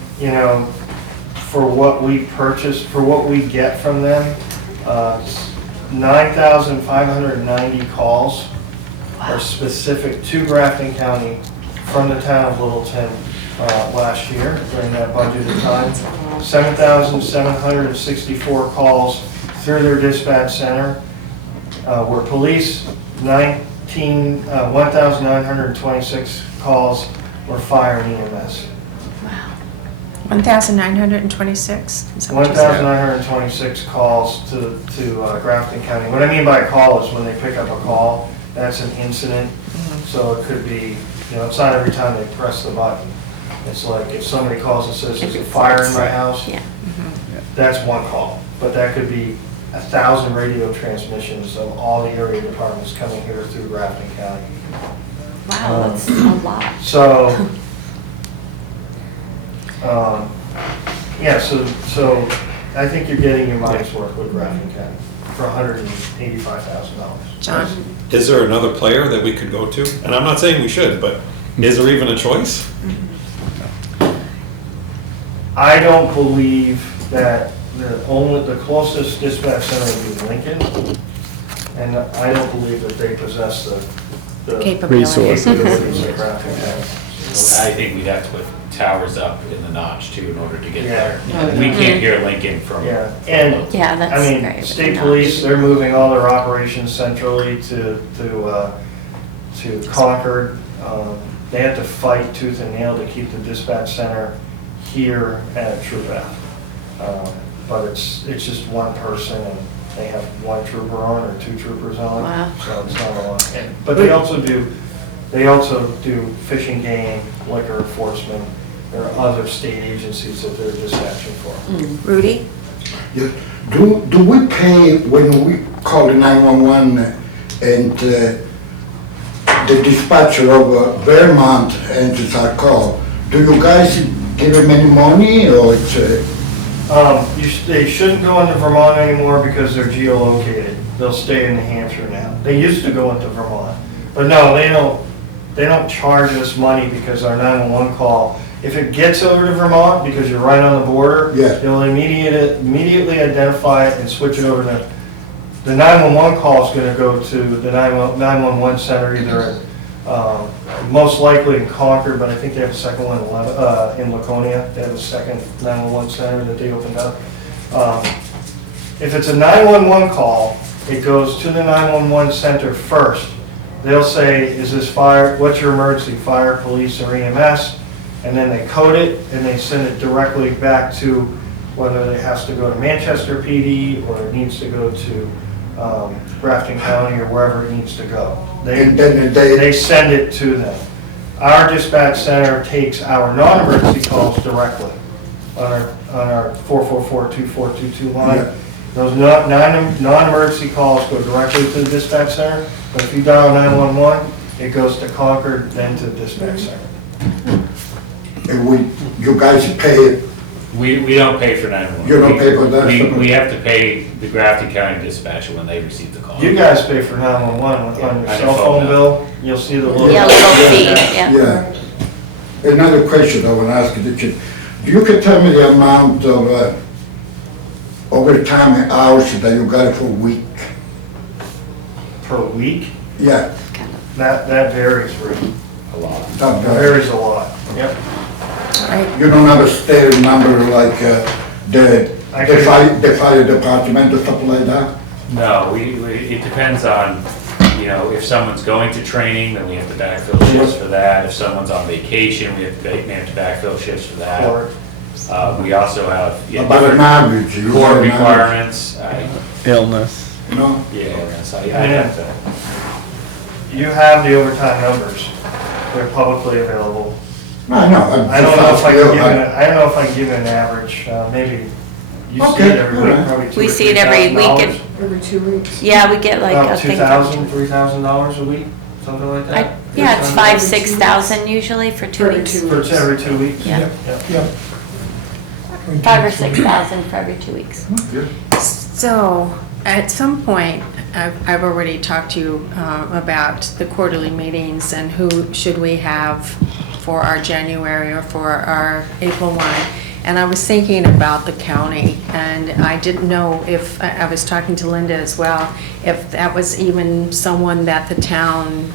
for what we purchase, for what we get from them, 9,590 calls are specific to Grafton County from the town of Littleton last year during that budgeted time. 7,764 calls through their dispatch center were police, 1,926 calls were fire and EMS. 1,926? Is that what you said? 1,926 calls to Grafton County. What I mean by a call is when they pick up a call, that's an incident. So it could be, it's not every time they press the button. It's like if somebody calls and says, there's a fire in my house, Yeah. that's one call. But that could be 1,000 radio transmissions of all the area departments coming here through Grafton County. Wow, that's a lot. So, so I think you're getting your money's worth with Grafton County for $185,000. John? Is there another player that we could go to? And I'm not saying we should, but is there even a choice? I don't believe that the closest dispatch center would be Lincoln, and I don't believe that they possess the Capabilities. capabilities of Grafton County. I think we'd have to put towers up in the notch too in order to get Yeah. there. We can't hear Lincoln from. Yeah, and Yeah, that's I mean, great with state the police, notch. they're moving all their operations centrally to Concord. They have to fight tooth and nail to keep the dispatch center here at Troop F. But it's just one person, and they have one trooper on or two troopers on. Wow. So it's not a lot. But they also do fish and game, liquor enforcement. There are other state agencies that they're dispatching for. Rudy? Yeah. Do we pay when we call the 911 and the dispatcher of Vermont answers our call? Do you guys give them any money, or it's? They shouldn't go into Vermont anymore because they're geolocated. They'll stay in New Hampshire now. They used to go into Vermont, but no, they don't charge us money because our 911 call. If it gets over to Vermont, because you're right on the border, Yeah. they'll immediately identify it and switch it over to, the 911 call is going to go to the 911 center either most likely in Concord, but I think they have a second one in Laconia. They have a second 911 center that they opened up. If it's a 911 call, it goes to the 911 center first. They'll say, is this fire, what's your emergency, fire, police, or EMS? And then they code it and they send it directly back to whether it has to go to Manchester PD or it needs to go to Grafton County or wherever it needs to go. They send it to them. Our dispatch center takes our non-emergency calls directly on our 444-2422 line. Yeah. Those non-emergency calls go directly to the dispatch center, but if you dial 911, it goes to Concord, then to the dispatch center. And you guys pay? We don't pay for 911. You don't pay for that? We have to pay the Grafton County dispatcher when they receive the call. You guys pay for 911 on your cell phone bill, you'll see the little. Yeah, little fee, yeah. Yeah. Another question I want to ask you, you can tell me the amount of overtime hours that you got for a week? Per week? Yeah. That varies, Rick. A lot. That varies a lot. Yep. You don't have a stated number like the fire department or something like that? No, it depends on, if someone's going to training, then we have to backfill shifts for that. If someone's on vacation, we have to backfill shifts for that. We also have About an average. you core have an average. requirements. Illness. No? So I have to. You have the overtime numbers. They're publicly available. I know. I don't know if I can give you an average, maybe you see Okay, it every week, alright. probably $2,000 We or see it every week $3,000. Every 2 weeks. Yeah, we get like, I About think. $2,000, $3,000 a week, something like that. Yeah, it's 5,000-6,000 usually for 2 Every weeks. 2 For weeks. every 2 weeks? Yeah. Yep. 5 or 6,000 for every 2 weeks. So, at some point, I've already talked to you about the quarterly meetings and who should we have for our January or for our April one. And I was thinking about the county, and I didn't know if, I was talking to Linda as well, if that was even someone that the town,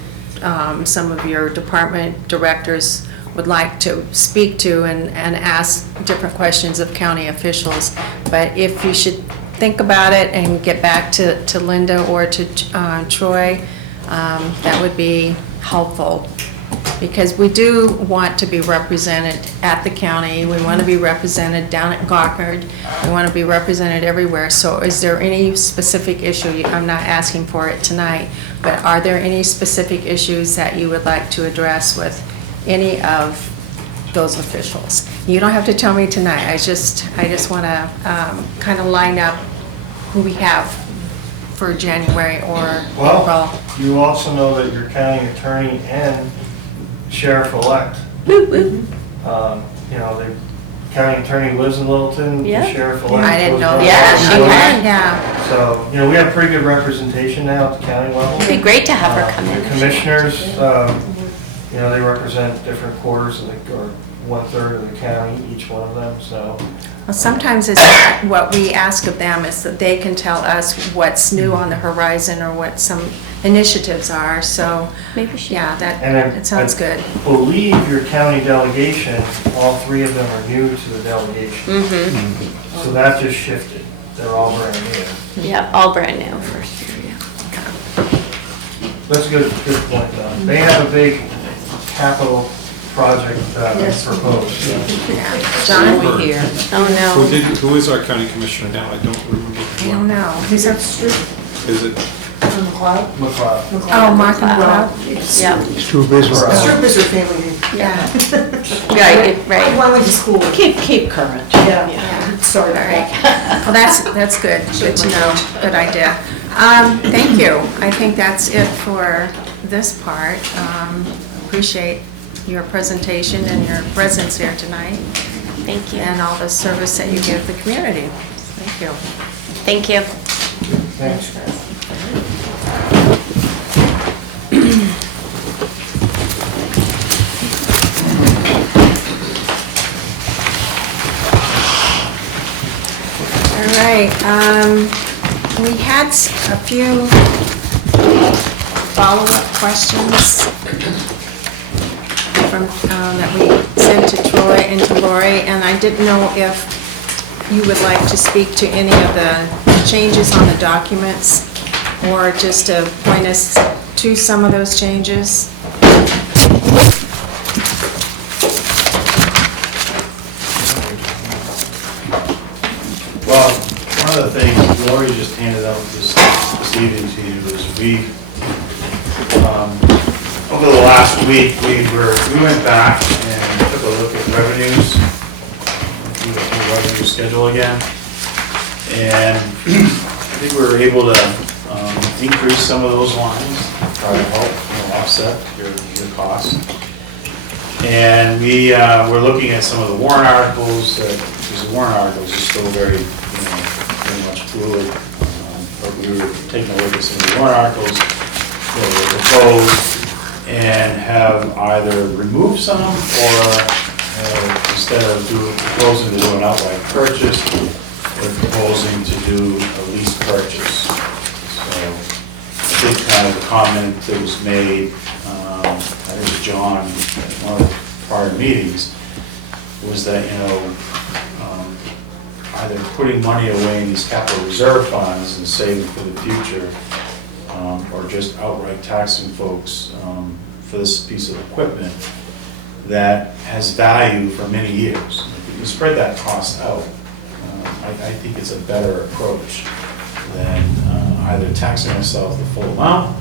some of your department directors would like to speak to and ask different questions of county officials. But if you should think about it and get back to Linda or to Troy, that would be helpful. Because we do want to be represented at the county, we want to be represented down at Gawker, we want to be represented everywhere. So is there any specific issue, I'm not asking for it tonight, but are there any specific issues that you would like to address with any of those officials? You don't have to tell me tonight, I just want to kind of line up who we have for January or April. Well, you also know that your county attorney and sheriff-elect. You know, the county attorney lives in Littleton, the Yeah. sheriff-elect. I didn't was know in Yeah, that. she Littleton. can. Yeah. So, you know, we have pretty good representation now at the county level. It'd be great to have her come in. The commissioners, you know, they represent different quarters of the, or 1/3 of the county, each one of them, so. Well, sometimes it's, what we ask of them is that they can tell us what's new on the horizon or what some initiatives are, so, Maybe she. yeah, And I- that sounds good. Believe your county delegation, all 3 of them are new to the delegation. Mm-hmm. So that just shifted. They're all brand new. Yeah, all brand new first year, yeah. That's a good point, though. They have a big capital project proposed. John? Over here. Oh, Who is our county commissioner now? I don't remember. I don't know. Who's our, Is it? McLeod. oh, Mark McLeod? Yeah, It's true business. Stroop is her family name. Yeah. right. I went to school. Keep current. Yeah. Sorry. All right. Well, that's good. Good to know. Good idea. Thank you. I think that's it for this part. Appreciate your presentation and your presence here tonight Thank you. and all the service that you give the community. Thank you. Thank you. Thanks. All right, we had a few follow-up questions from, that we sent to Troy and to Lori, and I didn't know if you would like to speak to any of the changes on the documents, or just to point us to some of those changes. Well, one of the things Lori just handed out this evening to you is over the last week, we went back and took a look at revenues, do the whole revenue schedule again, and I think we were able to increase some of those lines, try to help offset your costs. And we're looking at some of the warrant articles, because the warrant articles are still very much fluid. But we were taking a look at some of the warrant articles that were proposed and have either removed some or instead of proposing to do an outright purchase, they're proposing to do a lease purchase. So I think kind of the comment that was made, I think it was John at one of the prior meetings, was that, either putting money away in these capital reserve funds and saving for the future, or just outright taxing folks for this piece of equipment that has value for many years. If you spread that cost out, I think it's a better approach than either taxing myself the full amount,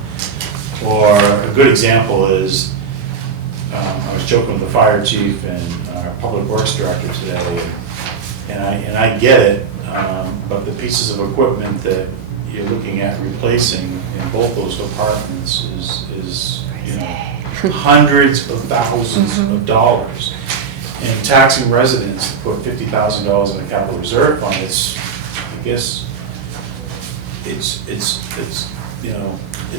or a good example is, I was joking with the fire chief and our public works director today, and I get it, but the pieces of equipment that you're looking at replacing in both those departments is hundreds of thousands of dollars. And taxing residents to put $50,000 in a capital reserve fund, I guess, it's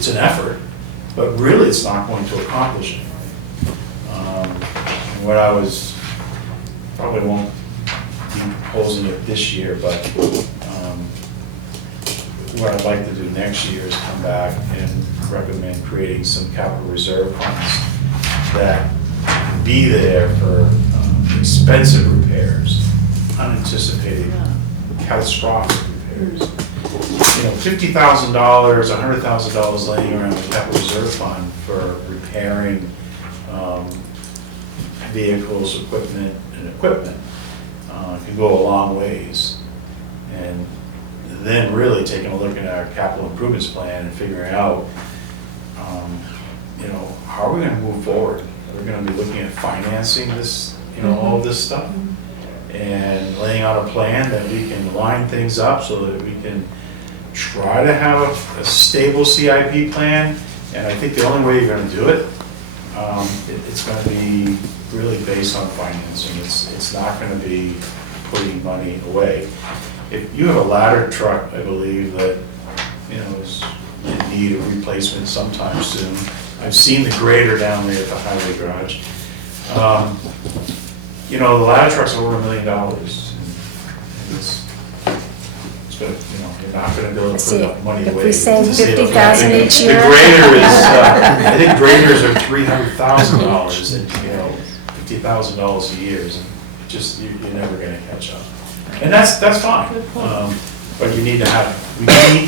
an effort, but really it's not going to accomplish it. What I was, probably won't be proposing it this year, but what I'd like to do next year is come back and recommend creating some capital reserve funds that can be there for expensive repairs, unanticipated, catastrophic repairs. $50,000, $100,000 laying around the capital reserve fund for repairing vehicles, equipment can go a long ways. And then really taking a look at our capital improvements plan and figuring out, how are we gonna move forward? We're gonna be looking at financing this, all of this stuff, and laying out a plan that we can line things up so that we can try to have a stable CIP plan. And I think the only way you're gonna do it, it's gonna be really based on financing. It's not gonna be putting money away. If you have a ladder truck, I believe that, is in need of replacement sometime soon. I've seen the grader down there at the highway garage. The ladder truck's over $1 million. And it's good, you're not gonna be able to put enough money If away. we save to save up 50,000 that. each year. The grader is, I think graders are $300,000 and, $50,000 a year is just, you're never gonna catch up. And that's fine. But we need to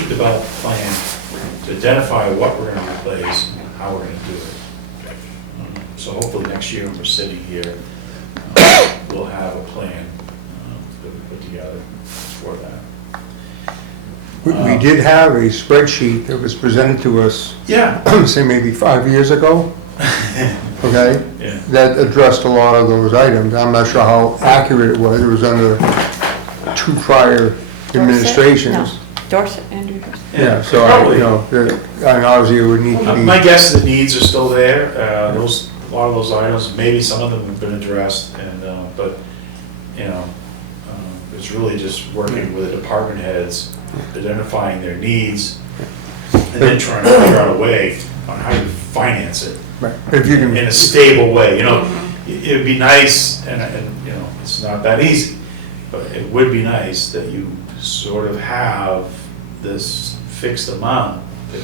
develop a plan to identify what we're gonna replace and how we're gonna do it. So hopefully next year when we're sitting here, we'll have a plan that we put together for that. We did have a spreadsheet that was presented to us, Yeah. say maybe 5 years ago, okay? Yeah. That addressed a lot of those items. I'm not sure how accurate it was. It was under 2 prior administrations. Dorset, Andrew Dorset. Yeah, so, Probably. and obviously it would need to be. My guess is the needs are still there. A lot of those items, maybe some of them have been addressed, but it's really just working with the department heads, identifying their needs, and then trying to figure out a way on how you finance it Right. If you can. in a stable way. It'd be nice, and it's not that easy, but it would be nice that you sort of have this fixed amount that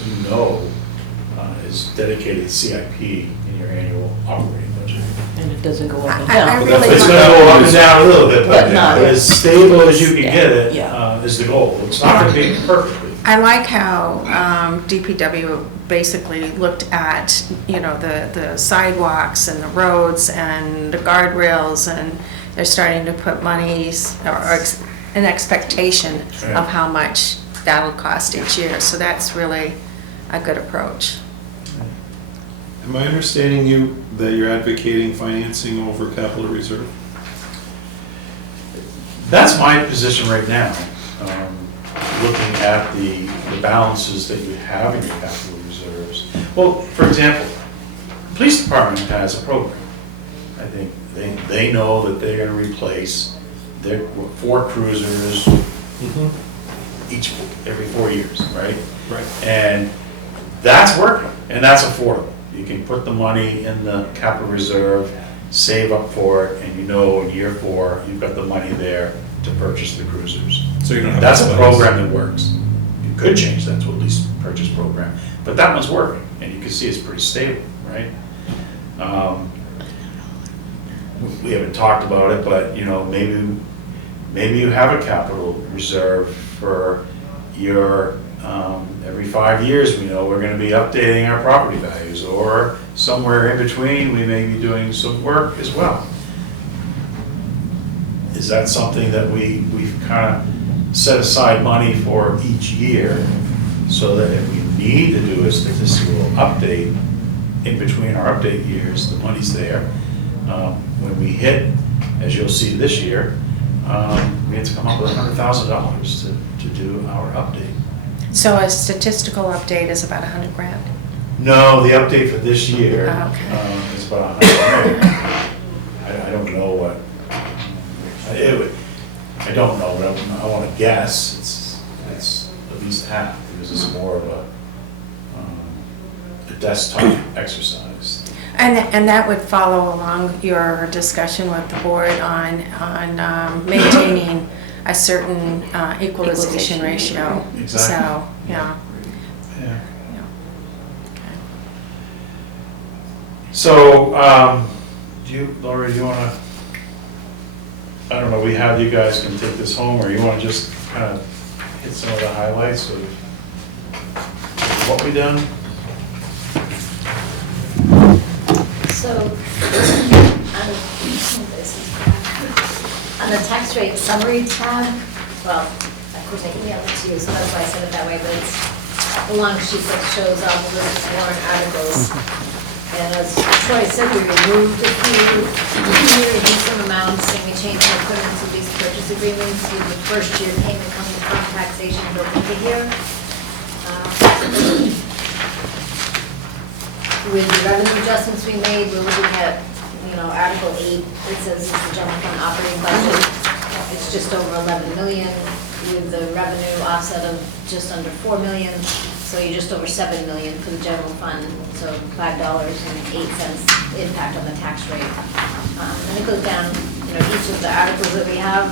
is dedicated to CIP in your annual operating budget. And it doesn't go up and I down. really It's gonna go up and down a little bit, But not- as stable as you can Yeah, get it, yeah. is the goal. It's not gonna be perfectly. I like how DPW basically looked at, the sidewalks and the roads and the guardrails, and they're starting to put monies, or an expectation of how much that'll cost each year. So that's really a good approach. Am I understanding you that you're advocating financing over capital reserve? That's my position right now, looking at the balances that you have in your capital reserves. Well, for example, the police department has a program. I think they know that they're gonna replace their 4 cruisers every 4 years, right? Right. And that's working, and that's affordable. You can put the money in the capital reserve, save up for it, and in year 4, you've got the money there to purchase the cruisers. So you don't have. That's a to- program that works. You could change that to a lease purchase program, but that one's working, and you can see it's pretty stable, right? We haven't talked about it, but, maybe you have a capital reserve for your, every 5 years, we know we're gonna be updating our property values, or somewhere in between, we may be doing some work as well. Is that something that we've kind of set aside money for each year, so that if we need to do a statistical update in between our update years, the money's there. When we hit, as you'll see this year, we had to come up with $100,000 to do our update. So a statistical update is about 100 grand. No, the update for this year Okay. is about 100 million. I don't know what, I don't know, but I want to guess, it's at least half, because it's more of a desktop exercise. And that would follow along your discussion with the board on maintaining a certain equalization ratio. Exactly. So, yeah. Yeah. Yeah. Okay. So, Laura, do you want to, I don't know, you guys can take this home, or you want to just kind of hit some of the highlights of what we done. So, on the tax rate summary tab, well, of course I can email it to you, so that's why I said it that way, but it's a long sheet that shows all the list of warrant articles. And as Troy said, we removed a few, we reduced some amounts, and we changed the equipment to lease purchase agreements, with the first year payment coming from taxation built into here. With the revenue adjustments we made, we're looking at, Article 8, it says it's the general fund operating budget. It's just over 11 million, with the revenue offset of just under 4 million. So you're just over 7 million for the general fund, so $5.08 impact on the tax rate. And it goes down, each of the articles that we have.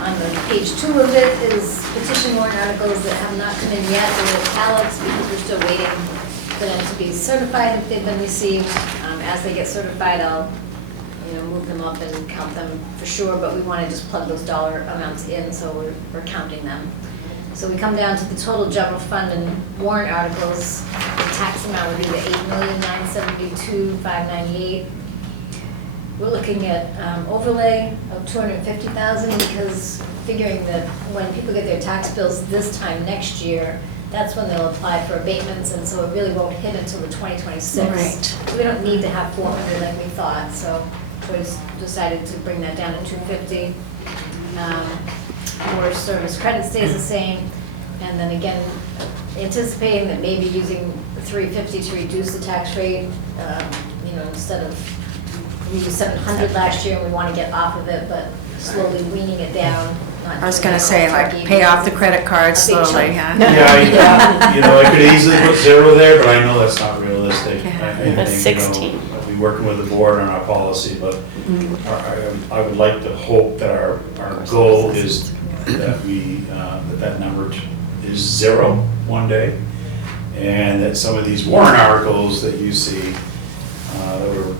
On the page 2 of it is petition warrant articles that have not come in yet, they're italics because we're still waiting for them to be certified if they've been received. As they get certified, I'll move them up and count them for sure, but we want to just plug those dollar amounts in, so we're counting them. So we come down to the total general fund and warrant articles. The tax amount would be the $8,972,598. We're looking at overlay of $250,000 because figuring that when people get their tax bills this time next year, that's when they'll apply for abatements, and so it really won't hit until the 2026. Right. So we don't need to have 400 like we thought, so we decided to bring that down to 250. More service credit stays the same, and then again, anticipating that maybe using 350 to reduce the tax rate, instead of, we used 700 last year and we want to get off of it, but slowly weaning it down. I was gonna say, like, pay off the credit card slowly, huh? Yeah, I could easily put 0 there, but I know that's not realistic. I think, That's 16. I'll be working with the board on our policy, but I would like to hope that our goal is that we, that number is 0 one day, and that some of these warrant articles that you see that we're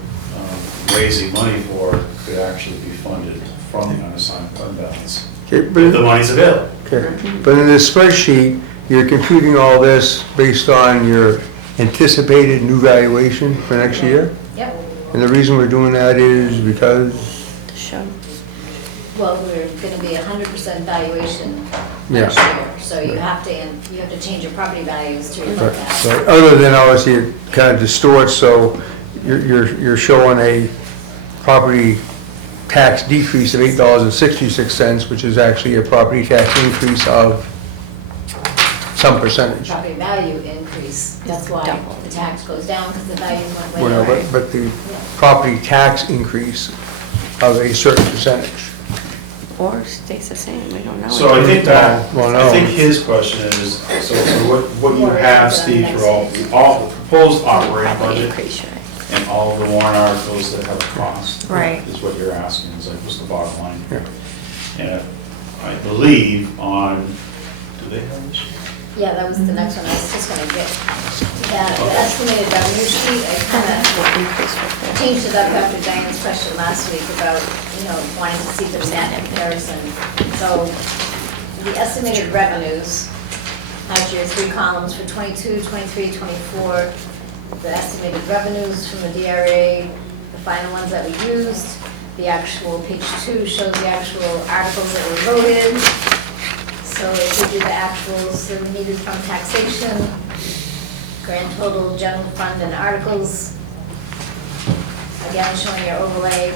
raising money for could actually be funded from the unassigned fund balance. Okay, If the money's available. Okay, but in this spreadsheet, you're computing all this based on your anticipated new valuation for next year? Yep. And the reason we're doing that is because? Show. Well, we're gonna be 100% valuation Yeah. next year, so you have to change your property values to reflect that. But other than obviously it kind of distorts, so you're showing a property tax decrease of $8.66, which is actually a property tax increase of some percentage. Property value increase, that's why double. the tax goes down, because the values went way Well, up. but the property tax increase of a certain percentage. Or stays the same, we don't know. So I think that, Well, no. I think his question is, so what you have, Steve, for all the proposed operating Probably budget increase, right? and all the warrant articles that have a cost. Right. Is what you're asking, is like, what's the bottom line? Yeah. And I believe on, do they have this? Yeah, that was the next one, I was just gonna get to that. The estimated revenue sheet, I kind of changed it up after Diane's question last week about, wanting to see the net comparison. So the estimated revenues, has your 3 columns for 22, 23, 24. The estimated revenues from the DRA, the final ones that we used. The actual, page 2 shows the actual articles that were voted. So it gives you the actuals that were needed from taxation, grand total, general fund, and articles. Again, showing your overlay.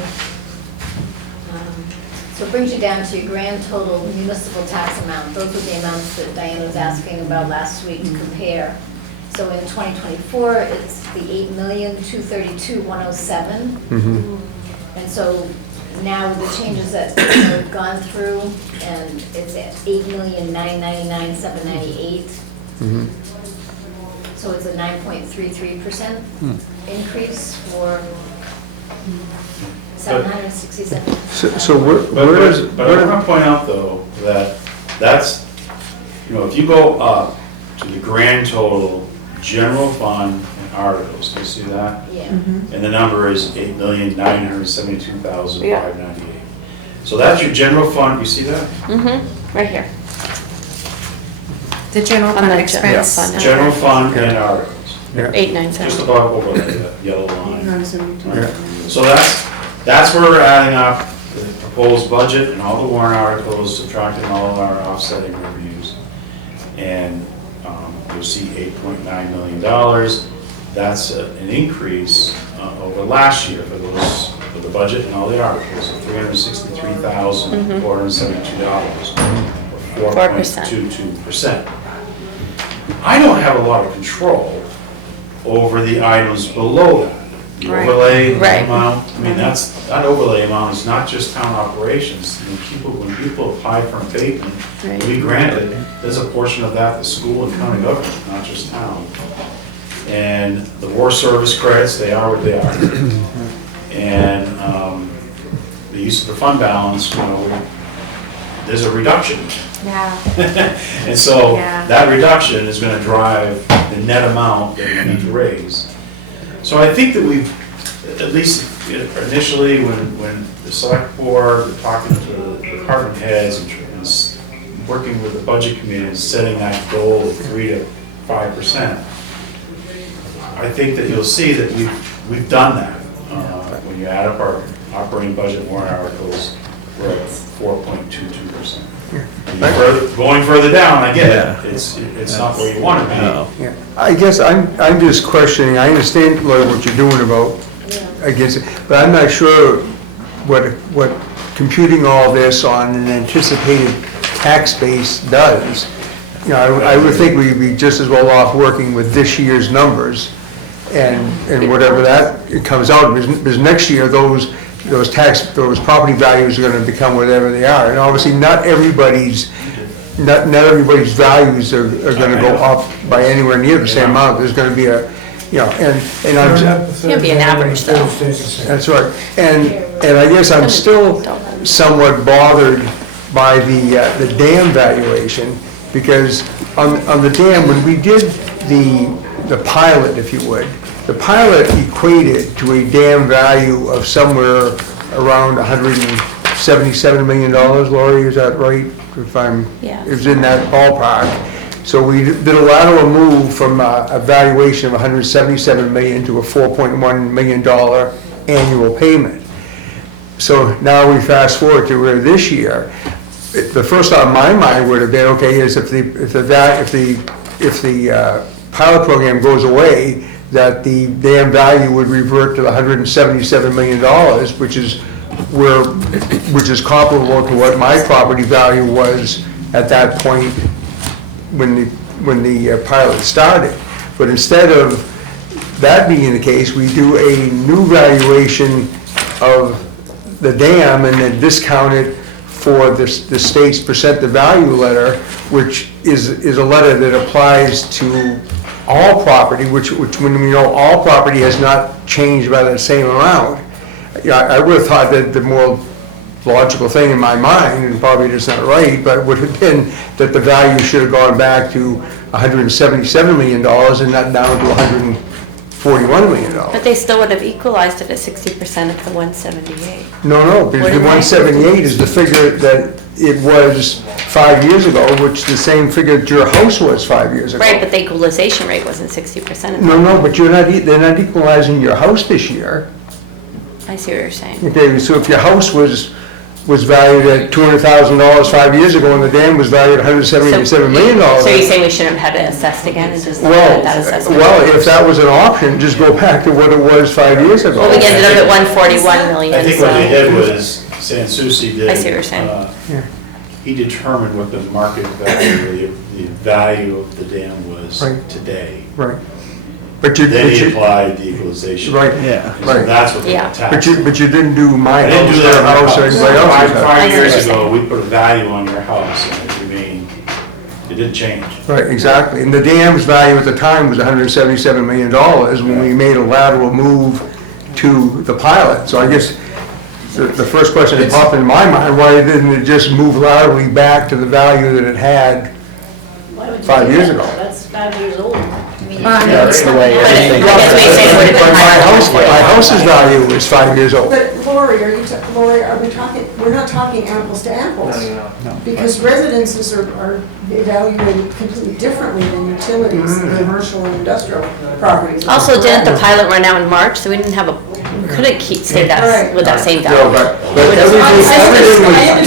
So it brings you down to your grand total municipal tax amount. Those were the amounts that Diane was asking about last week to compare. So in 2024, it's the $8,232,107. And so now with the changes that we've gone through, and it's at $8,999,798. So it's a 9.33% increase for 767. So where does? But I want to point out though, that that's, if you go up to the grand total, general fund and articles, do you see that? Yeah. And the number is $8,972,598. So that's your general fund, you see that? Right here. The general On fund the expense. general fund. General fund and articles, Yeah. 897. just above over the yellow line. 972. Yeah. So that's where we're adding up the proposed budget and all the warrant articles, subtracting all of our offsetting revenues. And you'll see $8.9 million. That's an increase over last year for the budget and all the articles of $363,472, or 4.22%. I don't have a lot of control over the items below that. The Right. overlay Right. amount, I mean, that overlay amount is not just town operations. When people apply for abatement, Right. we granted, there's a portion of that, the school and county government, not just town. And the war service credits, they are what they are. And the use of the fund balance, there's a reduction. Yeah. And so Yeah. that reduction is gonna drive the net amount that we need to raise. So I think that we've, at least initially, when the select board, we're talking to the department heads and working with the budget committee and setting that goal of 3 to 5%, I think that you'll see that we've done that. When you add up our operating budget warrant articles, we're at 4.22%. Going further down, I get it, it's not where you want to be. Yeah, I guess I'm just questioning, I understand, Lloyd, what you're doing about, against it, but I'm not sure what computing all this on an anticipated tax base does. You know, I would think we'd be just as well off working with this year's numbers and whatever that it comes out, because next year, those property values are gonna become whatever they are, and obviously not everybody's values are gonna go up by anywhere near the same amount. There's gonna be a, and I'm, It's gonna be an average, though. that's right. And I guess I'm still somewhat bothered by the dam valuation, because on the dam, when we did the pilot, if you would, the pilot equated to a dam value of somewhere around $177 million, Laurie, is that right? Yeah. It was in that ballpark. So we did a lateral move from a valuation of $177 million to a $4.1 million annual payment. So now we fast forward to where this year, the first thought in my mind would have been, okay, is if the pilot program goes away, that the dam value would revert to the $177 million, which is comparable to what my property value was at that point when the pilot started. But instead of that being the case, we do a new valuation of the dam and then discount it for the state's percent the value letter, which is a letter that applies to all property, which when we know all property has not changed by the same amount. Yeah, I would have thought that the more logical thing in my mind, and probably it's not right, but would have been that the value should have gone back to $177 million and not down to $141 million. But they still would have equalized it at 60% of the 178. No, because the 178 is the figure that it was 5 years ago, which the same figure that your house was 5 years ago. Right, but the equalization rate wasn't 60% of No, but they're not equalizing your house this year. I see what you're saying. Okay, so if your house was valued at $200,000 5 years ago and the dam was valued at $177 million. So you're saying we shouldn't have had it assessed again and just Well, let that assessment? well, if that was an option, just go back to what it was 5 years ago. Well, we ended up at 141 million, I think what they so. did was, San Souci did. I see what you're saying. He determined what the market value, the value of the dam was Right. today. Right. Then he applied the equalization. Right, Yeah. And so that's what they Yeah. taxed. But you didn't do my I didn't house, do that their in my house, or house. anybody else's house. 5 I see years what you're ago, saying. we put a value on your house and it remained, it didn't change. Right, exactly. And the dam's value at the time was $177 million when we made a lateral move to the pilot. So I guess the first question that popped in my mind, why didn't it just move laterally back to the value that it had Why would you 5 do years that? ago? That's 5 years old. Yeah, that's the way But everything. I guess what you're saying would have But been higher. my house's value is 5 years old. But Laura, Lori, are we talking, we're not talking apples to apples? No. Because residences are evaluated completely differently than utilities, commercial and industrial properties. Also, didn't the pilot run out in March, so we didn't have we couldn't stay Right. with that same No, value. but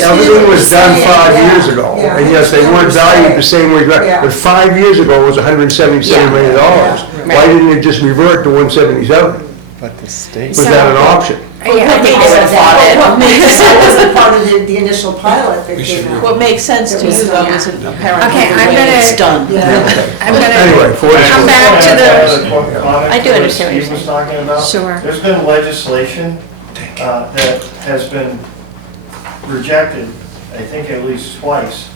everything was done 5 years ago. Yeah. And yes, they weren't valued the same way, Yeah. but 5 years ago, it was $177 million. Why didn't it just revert to 177? But the state. Was that an option? Yeah, I think they would have bought What it. makes that wasn't part of the initial pilot that came out. What makes sense to you though isn't apparently Okay, the I'm way it's gonna- done. Yeah. I'm gonna Anyway, come back to the, I do understand what you're Steve was talking about. Sure. There's been legislation that has been rejected, I think at least twice,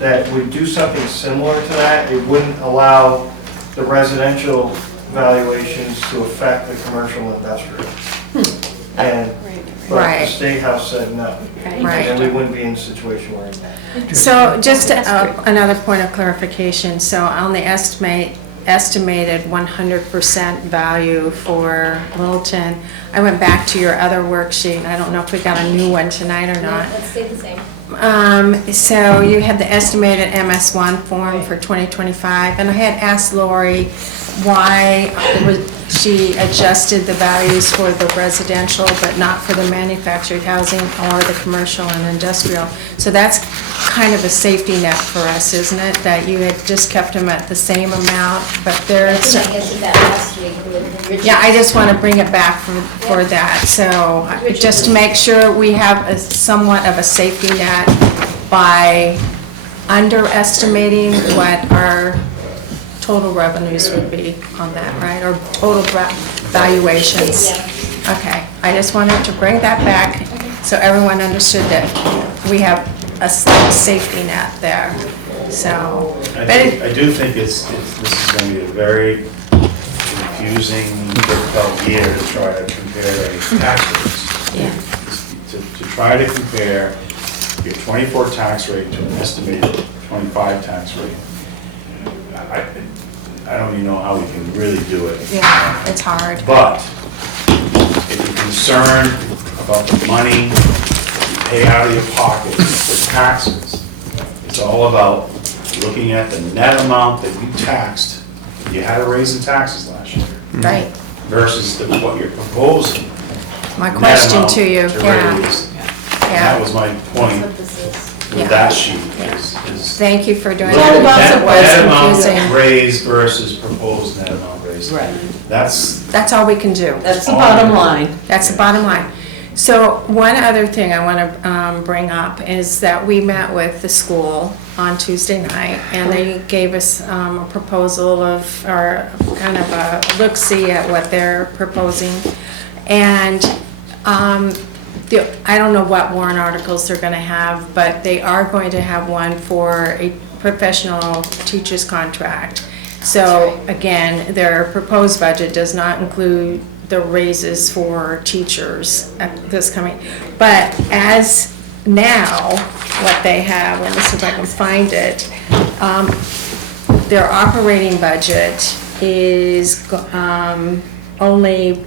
that would do something similar to that. It wouldn't allow the residential valuations to affect the commercial and industrial. And, but the Right. State House said no. Right. And we wouldn't be in a situation where so just another point of clarification. So on the estimated 100% value for Littleton, I went back to your other worksheet, and I don't know if we got a new one tonight or not. Let's stay the same. So you have the estimated MS1 form for 2025, and I had asked Lori why she adjusted the values for the residential, but not for the manufactured housing or the commercial and industrial. So that's kind of a safety net for us, isn't it? That you had just kept them at the same amount, but I there's. think I answered that last week with Richard. Yeah, I just want to bring it back for that, so just to make sure we have a somewhat of a safety net by underestimating what our total revenues would be on that, right, or total valuations. Yeah. Okay, I just wanted to bring that back so everyone understood that we have a slight safety net there, so. I do think this is going to be a very confusing, difficult year to try to compare tax rates. Yeah. To try to compare your 24 tax rate to an estimated 25 tax rate. I don't even know how we can really do it. Yeah, it's hard. But if you're concerned about the money you pay out of your pocket for taxes, it's all about looking at the net amount that you taxed. You had a raise in taxes last year Right. versus what you're proposing. My net question amount to you, yeah. raise. And Yeah. that was my point That's what this is. Yeah. with that sheet. Yeah. is Thank you for doing look that. at Because it net was amount confusing. raised versus proposed net amount raised. Right. That's That's all we can do. That's the bottom line. That's the bottom line. So one other thing I want to bring up is that we met with the school on Tuesday night, and they gave us a proposal of, or kind of a look-see at what they're proposing. And I don't know what warrant articles they're going to have, but they are going to have one for a professional teacher's contract. So again, their proposed budget does not include the raises for teachers at this coming. But as now, what they have, let me see if I can find it, their operating budget is only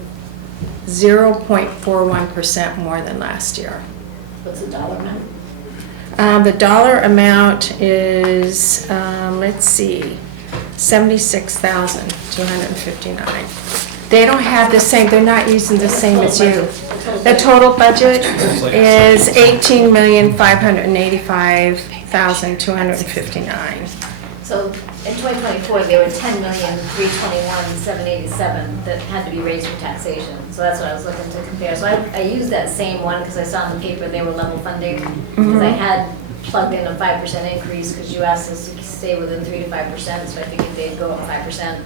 0.41% more than last year. What's the dollar amount? The dollar amount is, let's see, 76,259. They don't have the same, they're not using the same as you. The total budget is 18,585,259. So in 2024, there were 10,321,787 that had to be raised for taxation. So that's what I was looking to compare. So I used that same one because I saw in the paper they were level funding. Because I had plugged in a 5% increase because you asked us to stay within 3 to 5%. So I figured they'd go up 5%.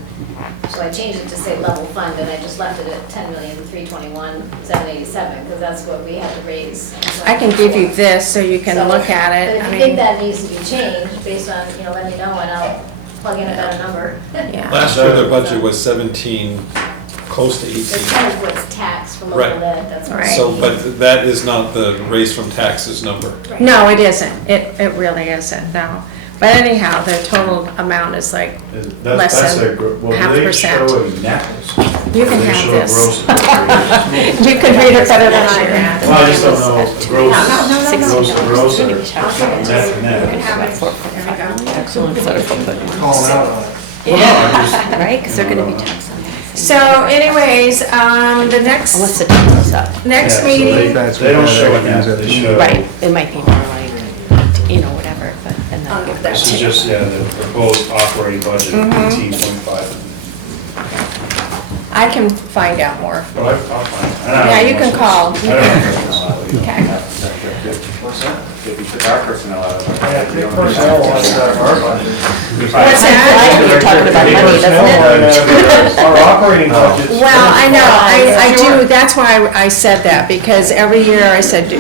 So I changed it to say level fund, and I just left it at 10,321,787 because that's what we had to raise. I can give you this so you can look at But it. if I you think mean, that needs to be changed, based on, let me know and I'll plug in a better number. yeah. Last year, their budget was 17, close to 18. It's kind of what's taxed for local Right. ed, that's what. Right. So, but that is not the raise from taxes number. No, it isn't. It really isn't, no. But anyhow, the total amount is like less That's than a, well, half do they percent. show a net? You can Do they have show a this. gross and net? You could read it better than I can. Well, I just don't know, gross, $60. gross, or net to net. Excellent. Calling out on it. Yeah. Right, because they're gonna be taxed on that. So anyways, the next, Unless the town goes up. next Yeah, so meeting, They don't show a net, they show. Right, it might be more like, whatever, but, and I'll then. give that This to is you. just, yeah, the proposed operating budget of Mhm. 18.5. I can find out more. Well, I'll find. I don't Yeah, know you much can of call. this. I don't know personnel out of it. Okay. What's that? If you took our personnel out of it. Yeah, take personnel line out of our budget. What's that? Like you're talking about money, doesn't it? Our operating budget's. Well, I know, I do, that's why I said that, because every year I said,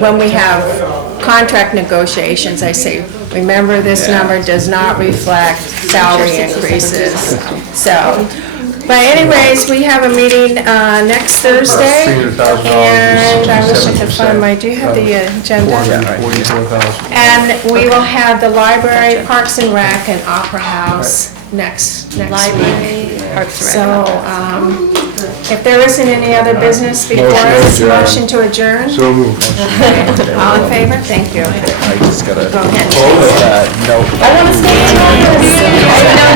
when we have contract negotiations, I say, remember this number does not reflect salary increases. So, but anyways, we have a meeting next Thursday, $300,000 and I wish I could find my, do you have the agenda? And we will have the library, Parks and Rec, and Opera House next week. Library, Parks and Rec. So, if there isn't any other business before us, motion to adjourn? So moved. All in favor? Thank you. I just gotta Go ahead. note. I want to stay on.